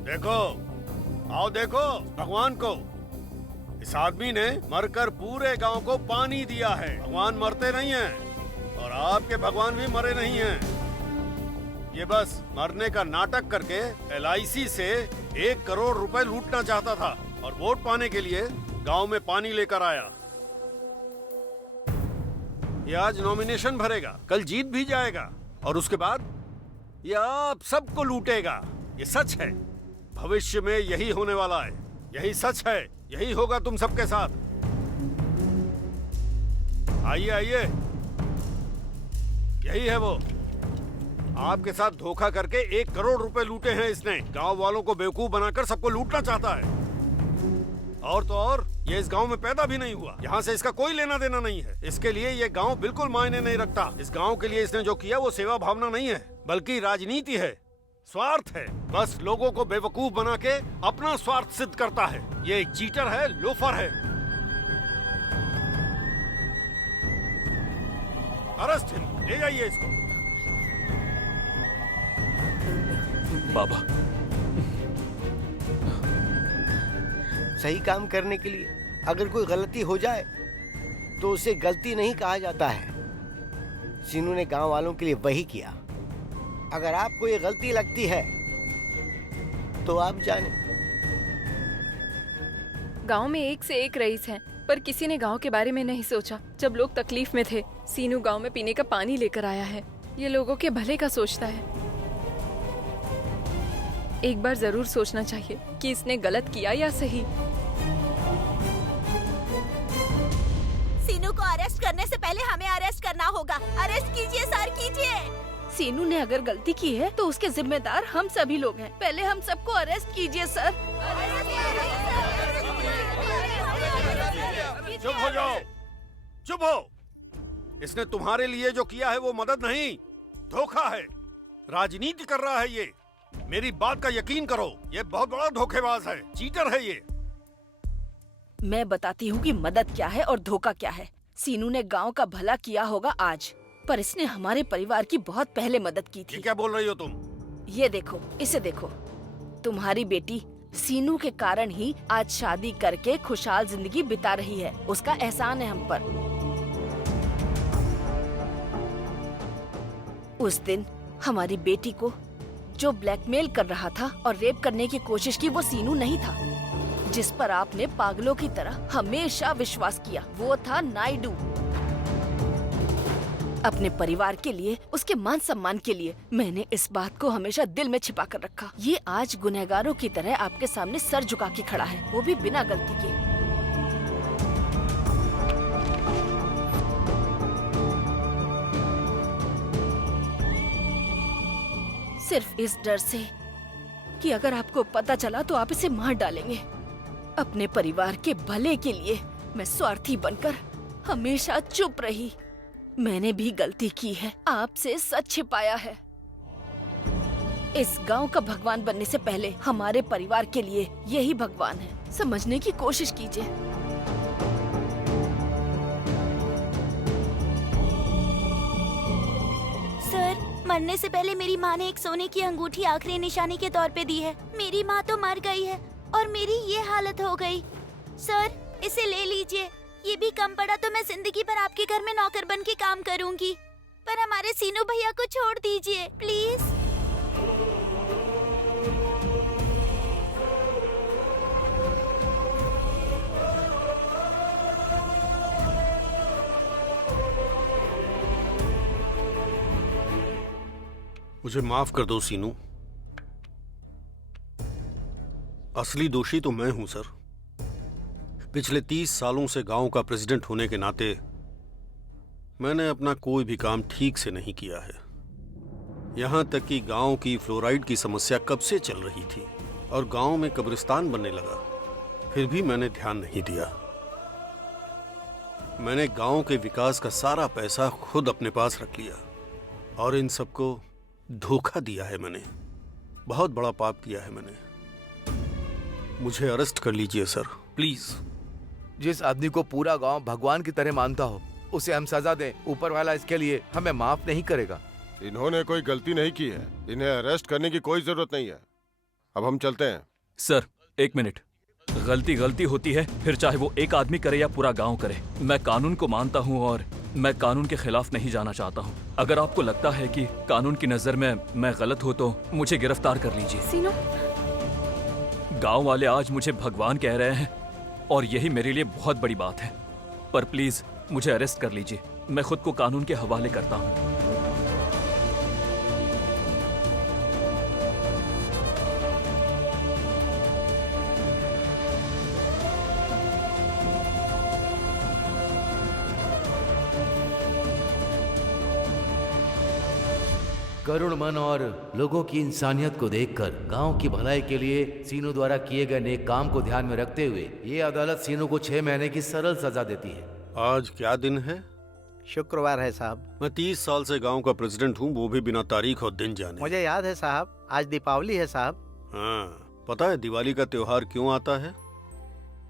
देखो, आओ देखो भगवान को। इस आदमी ने मरकर पूरे गांव को पानी दिया है। भगवान मरते नहीं हैं और आपके भगवान भी मरे नहीं हैं। ये बस मरने का नाटक करके LIC से 1 करोड़ रुपए लूटना चाहता था और वोट पाने के लिए गांव में पानी लेकर आया। ये आज नॉमिनेशन भरेगा, कल जीत भी जाएगा और उसके बाद ये आप सबको लूटेगा। ये सच है, भविष्य में यही होने वाला है। यही सच है, यही होगा तुम सबके साथ। आइए आइए, यही है वो। आपके साथ धोखा करके 1 करोड़ रुपए लूटे हैं इसने। गांव वालों को बेवकूफ बनाकर सबको लूटना चाहता है। और तो और ये इस गांव में पैदा भी नहीं हुआ। यहाँ से इसका कोई लेना देना नहीं है। इसके लिए ये गांव बिल्कुल मायने नहीं रखता। इस गांव के लिए इसने जो किया वो सेवा भावना नहीं है, बल्कि राजनीति है, स्वार्थ है। बस लोगों को बेवकूफ बना के अपना स्वार्थ सिद्ध करता है। ये एक चीटर है, लोफर है। अरेस्ट हिम, ले जाइए इसको। बाबा, सही काम करने के लिए अगर कोई गलती हो जाए तो उसे गलती नहीं कहा जाता है। सीनू ने गांव वालों के लिए वही किया। अगर आपको ये गलती लगती है तो आप जाने। गांव में एक से एक रईस हैं, पर किसी ने गांव के बारे में नहीं सोचा। जब लोग तकलीफ में थे, सीनू गांव में पीने का पानी लेकर आया है। ये लोगों के भले का सोचता है। एक बार जरूर सोचना चाहिए कि इसने गलत किया या सही। सीनू को अरेस्ट करने से पहले हमें अरेस्ट करना होगा। अरेस्ट कीजिए सर, कीजिए। सीनू ने अगर गलती की है तो उसके जिम्मेदार हम सभी लोग हैं। पहले हम सबको अरेस्ट कीजिए सर। चुप हो जाओ, चुप हो। इसने तुम्हारे लिए जो किया है वो मदद नहीं, धोखा है। राजनीति कर रहा है ये। मेरी बात का यकीन करो, ये बहुत बड़ा धोखेबाज है, चीटर है ये। मैं बताती हूँ कि मदद क्या है और धोखा क्या है। सीनू ने गांव का भला किया होगा आज, पर इसने हमारे परिवार की बहुत पहले मदद की थी। ये क्या बोल रही हो तुम? ये देखो, इसे देखो। तुम्हारी बेटी सीनू के कारण ही आज शादी करके खुशहाल जिंदगी बिता रही है। उसका एहसान है हम पर। उस दिन हमारी बेटी को जो ब्लैकमेल कर रहा था और रेप करने की कोशिश की, वो सीनू नहीं था, जिस पर आपने पागलों की तरह हमेशा विश्वास किया। वो था नायडू। अपने परिवार के लिए, उसके मान सम्मान के लिए मैंने इस बात को हमेशा दिल में छिपा कर रखा। ये आज गुनहगारों की तरह आपके सामने सर झुका के खड़ा है, वो भी बिना गलती के। सिर्फ इस डर से कि अगर आपको पता चला तो आप इसे मार डालेंगे। अपने परिवार के भले के लिए मैं स्वार्थी बनकर हमेशा चुप रही। मैंने भी गलती की है, आपसे सच छिपाया है। इस गांव का भगवान बनने से पहले हमारे परिवार के लिए यही भगवान है। समझने की कोशिश कीजिए। सर, मरने से पहले मेरी माँ ने एक सोने की अंगूठी आखिरी निशानी के तौर पे दी है। मेरी माँ तो मर गई है और मेरी ये हालत हो गई। सर, इसे ले लीजिए। ये भी कम पड़ा तो मैं जिंदगी भर आपके घर में नौकर बन के काम करूंगी, पर हमारे सीनू भैया को छोड़ दीजिए प्लीज। मुझे माफ कर दो सीनू। असली दोषी तो मैं हूं सर। पिछले 30 सालों से गांव का प्रेसिडेंट होने के नाते मैंने अपना कोई भी काम ठीक से नहीं किया है। यहां तक कि गांव की फ्लोराइड की समस्या कब से चल रही थी और गांव में कब्रिस्तान बनने लगा, फिर भी मैंने ध्यान नहीं दिया। मैंने गांव के विकास का सारा पैसा खुद अपने पास रख लिया और इन सबको धोखा दिया है मैंने। बहुत बड़ा पाप किया है मैंने। मुझे अरेस्ट कर लीजिए सर, प्लीज। जिस आदमी को पूरा गांव भगवान की तरह मानता हो, उसे हम सजा दें, ऊपर वाला इसके लिए हमें माफ नहीं करेगा। इन्होंने कोई गलती नहीं की है, इन्हें अरेस्ट करने की कोई जरूरत नहीं है। अब हम चलते हैं। सर, एक मिनट। गलती गलती होती है, फिर चाहे वो एक आदमी करे या पूरा गांव करे। मैं कानून को मानता हूँ और मैं कानून के खिलाफ नहीं जाना चाहता हूँ। अगर आपको लगता है कि कानून की नजर में मैं गलत हो तो मुझे गिरफ्तार कर लीजिए। सीनू, गांव वाले आज मुझे भगवान कह रहे हैं और यही मेरे लिए बहुत बड़ी बात है, पर प्लीज मुझे अरेस्ट कर लीजिए। मैं खुद को कानून के हवाले करता हूँ। करुण मन और लोगों की इंसानियत को देखकर गांव की भलाई के लिए सीनू द्वारा किए गए नेक काम को ध्यान में रखते हुए ये अदालत सीनू को 6 महीने की सरल सजा देती है। आज क्या दिन है? शुक्रवार है साहब। मैं 30 साल से गांव का प्रेसिडेंट हूँ, वो भी बिना तारीख और दिन जाने। मुझे याद है साहब, आज दीपावली है साहब। हाँ, पता है दिवाली का त्योहार क्यों आता है?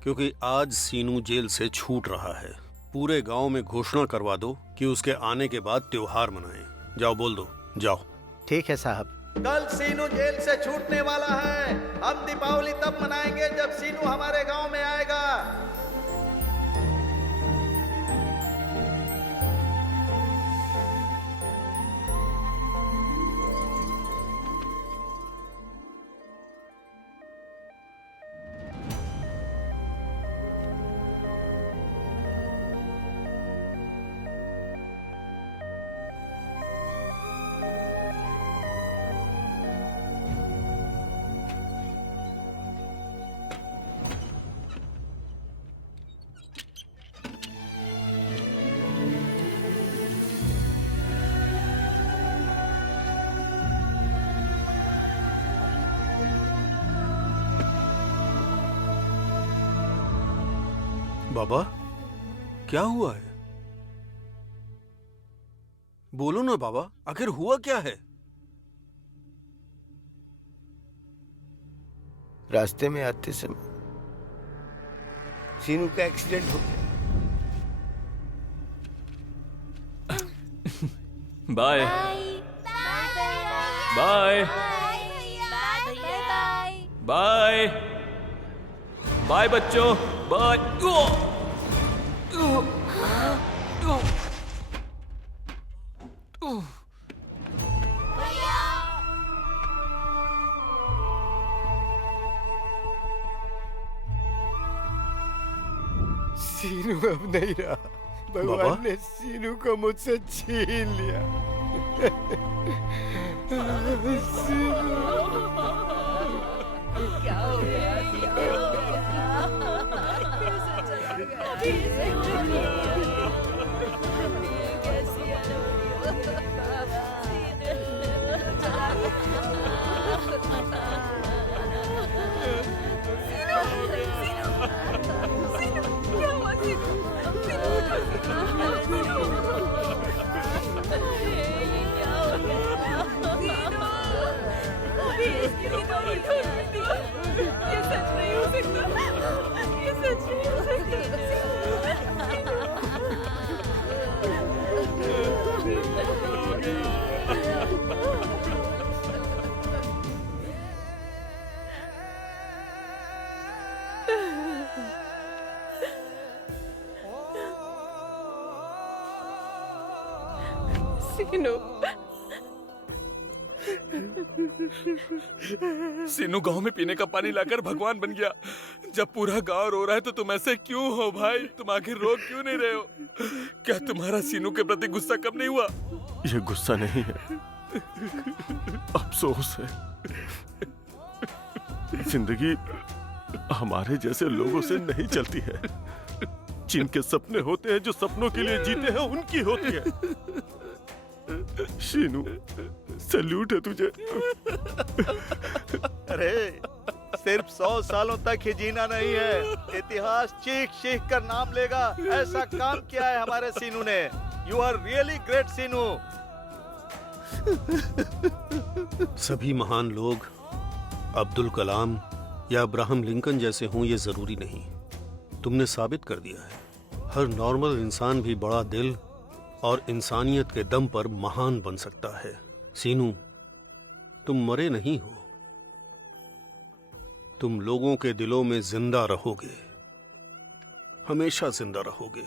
क्योंकि आज सीनू जेल से छूट रहा है। पूरे गांव में घोषणा करवा दो कि उसके आने के बाद त्योहार मनाएं। जाओ, बोल दो, जाओ। ठीक है साहब। कल सीनू जेल से छूटने वाला है। हम दीपावली तब मनाएंगे जब सीनू हमारे गांव में आएगा। बाबा, क्या हुआ है? बोलो ना बाबा, आखिर हुआ क्या है? रास्ते में आते समय सीनू का एक्सीडेंट हो गया। बाय बाय बाय बाय बच्चों, बाय। सीनू अब नहीं रहा, बाबा? भगवान ने सीनू को मुझसे छीन लिया। क्या हो गया? ये सच नहीं हो सकता, ये सच नहीं हो सीनू, सीनू गांव में पीने का पानी लाकर भगवान बन गया। जब पूरा गांव रो रहा है तो तुम ऐसे क्यों हो भाई? तुम आखिर रो क्यों नहीं रहे हो? क्या तुम्हारा सीनू के प्रति गुस्सा कम नहीं हुआ? ये गुस्सा नहीं है, अफसोस है। जिंदगी हमारे जैसे लोगों से नहीं चलती है। जिनके सपने होते हैं, जो सपनों के लिए जीते हैं, उनकी होती है। शीनू, सैल्यूट है तुझे। अरे सिर्फ 100 सालों तक ही जीना नहीं है, इतिहास चीख चीख कर नाम लेगा। ऐसा काम किया है हमारे सीनू ने। यू आर रियली ग्रेट सीनू। सभी महान लोग अब्दुल कलाम या अब्राहम लिंकन जैसे हों ये जरूरी नहीं। तुमने साबित कर दिया है हर नॉर्मल इंसान भी बड़ा दिल और इंसानियत के दम पर महान बन सकता है। सीनू, तुम मरे नहीं हो, तुम लोगों के दिलों में जिंदा रहोगे, हमेशा जिंदा रहोगे।